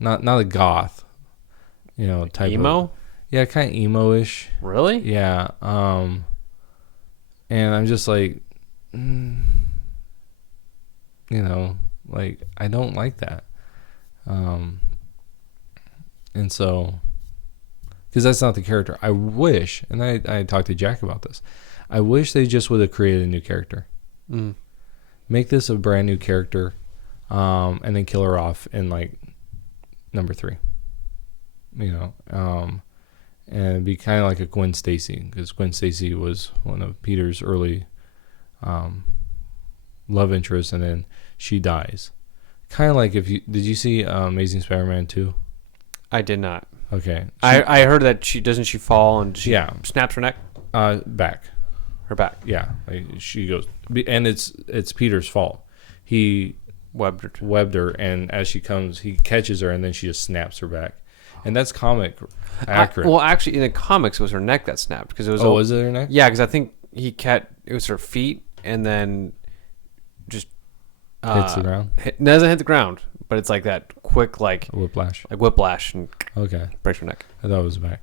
Not a goth. Type emo? of, yeah, kind of emo-ish. Really? Yeah. And I'm just like, like I don't like that. And so, because that's not the character. I wish, and I talked to Jack about this. I wish they just would have created a new character. Make this a brand new character, and then kill her off in like number 3. And it'd be kind of like a Gwen Stacy, because Gwen Stacy was one of Peter's early love interests, and then she dies. Kind of like did you see Amazing Spider-Man 2? I did not. Okay. I heard that doesn't she fall and she snaps her neck? Back. Her back. Yeah. Like she goes, and it's Peter's fault. He webbed her, and as she comes, he catches her, and then she just snaps her back. And that's comic accurate. Well, actually, in the comics, it was her neck that snapped because it was. Oh, was it her neck? Yeah, because I think it was her feet, and then just hits the ground. Doesn't hit the ground, but it's like that quick, like whiplash, and okay, breaks her neck. I thought it was back.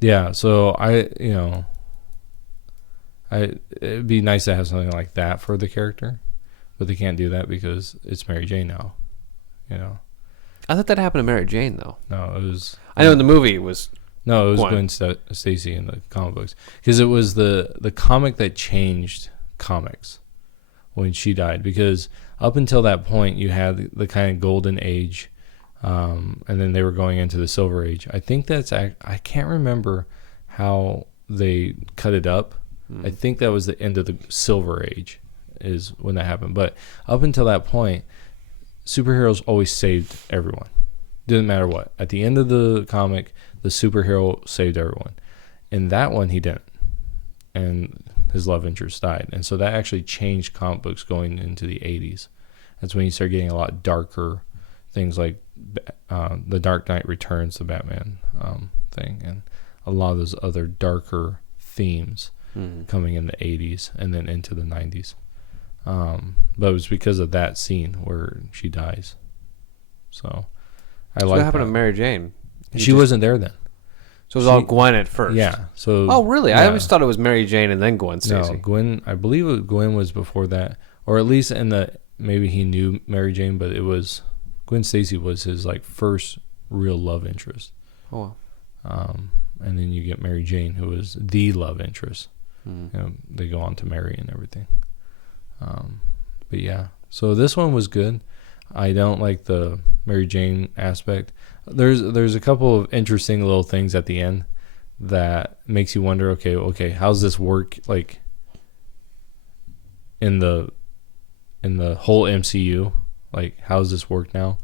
Yeah. So it'd be nice to have something like that for the character, but they can't do that because it's Mary Jane now. I thought that happened to Mary Jane, though. No, it was. I know in the movie it was. No, it was Gwen Stacy in the comic books, because it was the comic that changed comics when she died. Because up until that point, you had the kind of golden age And then they were going into the Silver Age. I think I can't remember how they cut it up. I think that was the end of the Silver Age is when that happened. But up until that point, superheroes always saved everyone. Didn't matter what. At the end of the comic, the superhero saved everyone. In that one, he didn't. And his love interest died. And so that actually changed comic books going into the 80s. That's when you start getting a lot darker things like The Dark Knight Returns, the Batman thing, and a lot of those other darker themes coming in the 80s and then into the 90s. But it was because of that scene where she dies. So I like what happened that. to Mary Jane? She wasn't there then. So it was all Gwen at first. Yeah. So. Oh, really? Yeah. I always thought it was Mary Jane and then Gwen Stacy. No, Gwen. I believe Gwen was before that, or at least maybe he knew Mary Jane, but it was Gwen Stacy was his like first real love interest. Oh. And then you get Mary Jane, who was the love interest. You know, they go on to marry and everything. But yeah, so this one was good. I don't like the Mary Jane aspect. There's a couple of interesting little things at the end that makes you wonder, okay, how's this work like in the whole MCU? Like, how's this work now?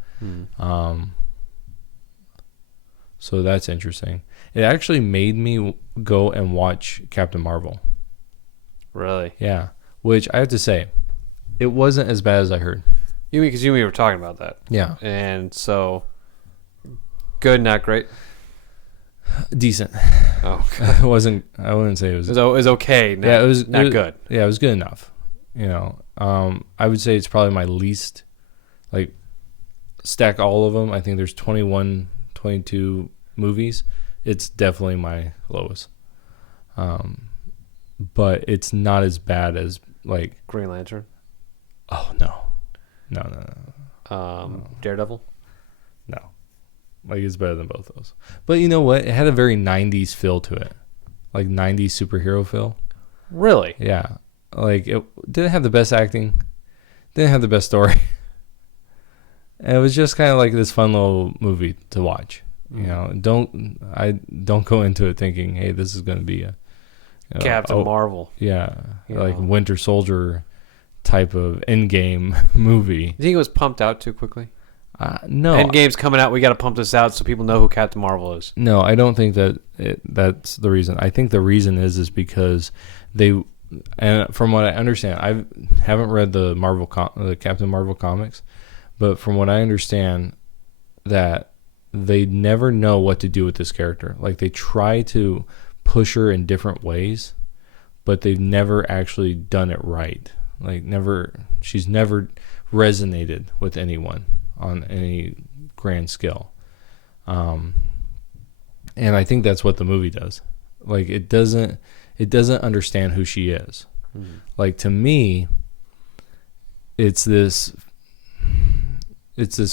So that's interesting. It actually made me go and watch Captain Marvel. Really? Yeah, which I have to say, it wasn't as bad as I heard. You mean because you and me were talking about that? Yeah. And so, good, not great. Decent. Oh, I wouldn't say it was. it was okay. Not, It was good. Yeah, it was good enough. You know, I would say it's probably my least. Like, stack all of them. I think there's 21, 22 movies. It's definitely my lowest. But it's not as bad as like Green Lantern. Oh no. Daredevil. No. Like, it's better than both those. But you know what? It had a very 90s feel to it. Like 90s superhero feel. Really? Yeah. Like, it didn't have the best acting. Didn't have the best story. And it was just kind of like this fun little movie to watch. You know, don't go into it thinking, hey, this is going to be a Captain Marvel. Yeah. Like know. Winter Soldier type of Endgame movie. You think it was pumped out too quickly? No. Endgame's coming out. We got to pump this out so people know who Captain Marvel is. No, I don't think that's the reason. I think the reason is because they, and from what I understand, I haven't read the Captain Marvel comics, but from what I understand, that they never know what to do with this character. Like, they try to push her in different ways, but they've never actually done it right. Like, she's never resonated with anyone on any grand scale. And I think that's what the movie does. Like, it doesn't understand who she is. Like, to me, it's this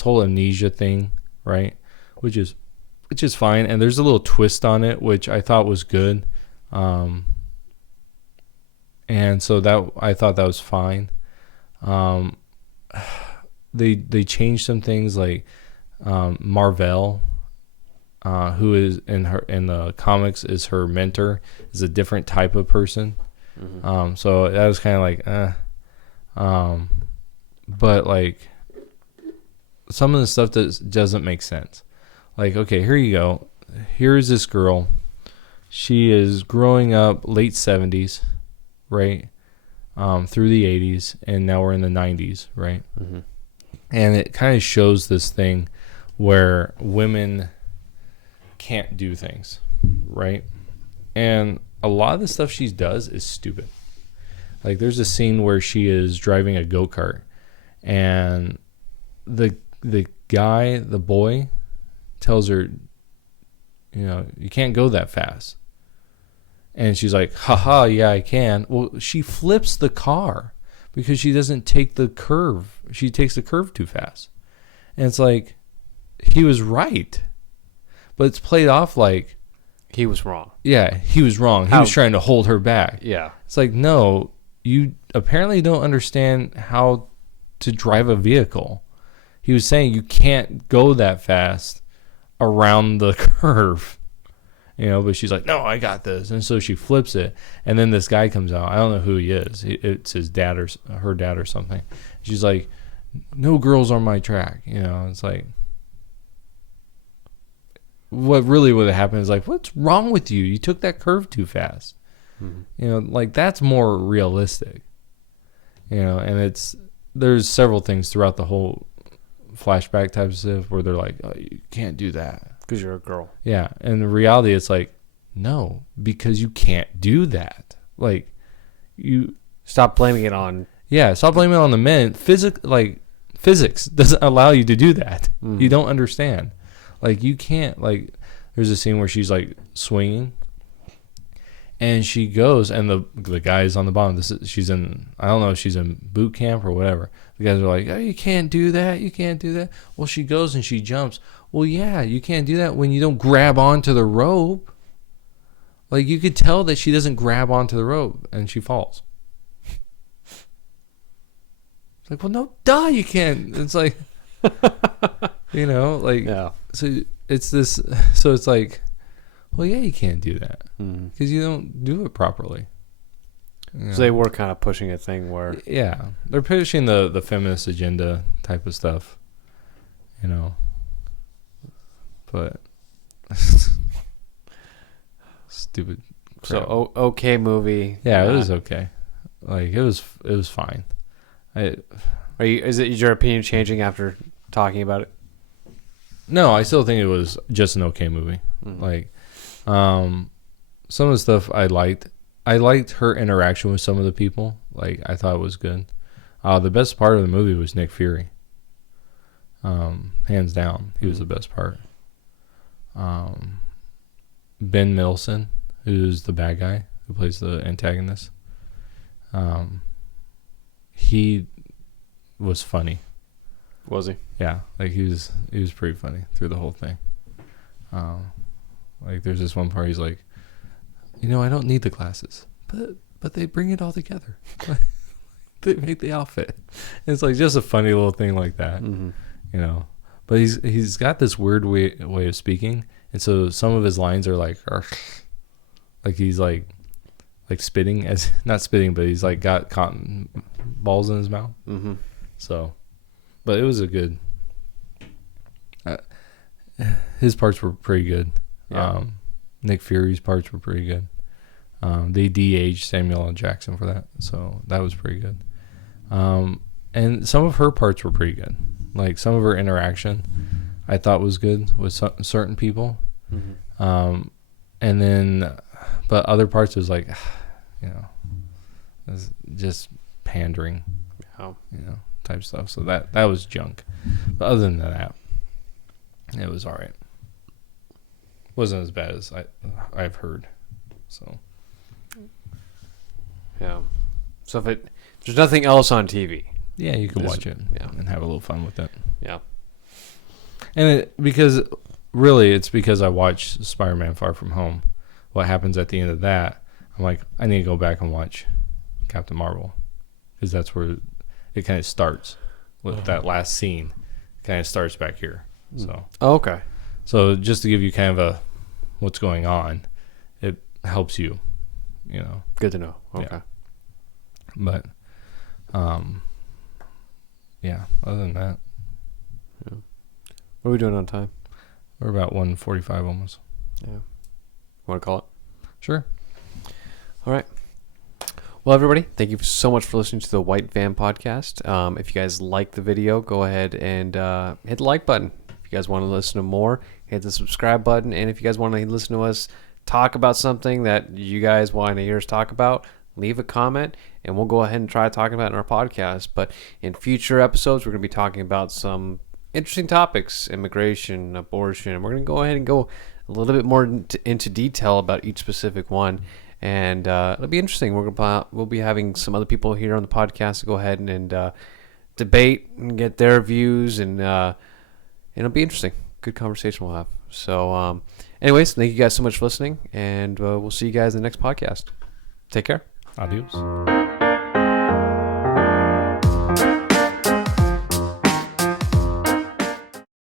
whole amnesia thing, right? Which is fine, and there's a little twist on it, which I thought was good. And so that I thought that was fine. They changed some things, like Marvel, who is in the comics is her mentor, is a different type of person. So that was kind of like, but like some of the stuff that doesn't make sense. Like, okay, here you go. Here's this girl. She is growing up late 70s, right? Through the 80s, and now we're in the 90s, right? And it kind of shows this thing where women can't do things, right? And a lot of the stuff she does is stupid. Like, there's a scene where she is driving a go-kart, and the boy tells her, you know, you can't go that fast. And she's like, haha, yeah, I can. Well, she flips the car because she doesn't take the curve. She takes the curve too fast. And it's like, he was right. But it's played off like he was wrong. Yeah, he was wrong. He was trying to hold her back. Yeah. It's like, no, you apparently don't understand how to drive a vehicle. he was saying you can't go that fast around the curve. But she's like, no, I got this. And so she flips it. And then this guy comes out. I don't know who he is. It's his dad or her dad or something. She's like, no girls on my track. It's like, what really would have happened is like, what's wrong with you? You took that curve too fast. Like that's more realistic. And there's several things throughout the whole flashback type of stuff where they're like, oh, you can't do that. Because you're a girl. Yeah. And the reality, it's like, no, because you can't do that. Like, you stop blaming it on. Yeah, stop blaming it on the men. Physics doesn't allow you to do that. You don't understand. Like, you can't, like, there's a scene where she's like swinging and she goes and the guy's on the bottom. She's in, I don't know if she's in boot camp or whatever. The guys are like, oh, you can't do that. You can't do that. Well, she goes and she jumps. Well, yeah, you can't do that when you don't grab onto the rope. Like, you could tell that she doesn't grab onto the rope and she falls. It's like, well, no, duh, you can't. It's like, yeah. So it's this, so it's like, well, yeah, you can't do that because you don't do it properly. So they were kind of pushing a thing where, yeah, they're pushing the feminist agenda type of stuff, but stupid crap. So okay movie. Yeah, it was okay. Like it was fine. Is your opinion changing after talking about it? No, I still think it was just an okay movie. Like some of the stuff I liked. I liked her interaction with some of the people. Like, I thought it was good. The best part of the movie was Nick Fury. Hands down, he was the best part. Ben Mendelsohn, who's the bad guy, who plays the antagonist. He was funny. Was he? Yeah, like he was pretty funny through the whole thing. Like, there's this one part he's like, I don't need the glasses, but they bring it all together. They make the outfit. And it's like just a funny little thing like that, But he's got this weird way of speaking, and so some of his lines are like he's like spitting, as not spitting, but he's like got cotton balls in his mouth. So, but it was a good. His parts were pretty good. Yeah. Nick Fury's parts were pretty good. They de-aged Samuel L. Jackson for that, so that was pretty good. And some of her parts were pretty good. Like, some of her interaction I thought was good with certain people. And then, but other parts was like, it was just pandering, type stuff. So that was junk. But other than that, it was all right. Wasn't as bad as I've heard. So yeah. So if there's nothing else on TV. Yeah, you can watch it and have a little fun with it. Yeah. And because I watched Spiderman Far From Home. What happens at the end of that, I'm like, I need to go back and watch Captain Marvel, because that's where it kind of starts with that last scene. Kind of starts back here. So. Oh, okay. So just to give you kind of a what's going on, it helps you, Good to know. Okay. Yeah. But, other than that. Yeah. What are we doing on time? We're about 1:45 almost. Yeah. Want to call it? Sure. All right. Well, everybody, thank you so much for listening to the White Van Podcast. If you guys like the video, go ahead and hit the like button. If you guys want to listen to more, hit the subscribe button. And if you guys want to listen to us talk about something that you guys want to hear us talk about, leave a comment, and we'll go ahead and try talking about it in our podcast. But in future episodes, we're going to be talking about some interesting topics: immigration, abortion. And we're going to go ahead and go a little bit more into detail about each specific one. And it'll be interesting. We'll be having some other people here on the podcast to go ahead and debate and get their views, and it'll be interesting. Good conversation we'll have. So, anyways, thank you guys so much for listening, and we'll see you guys in the next podcast. Take care. Adios.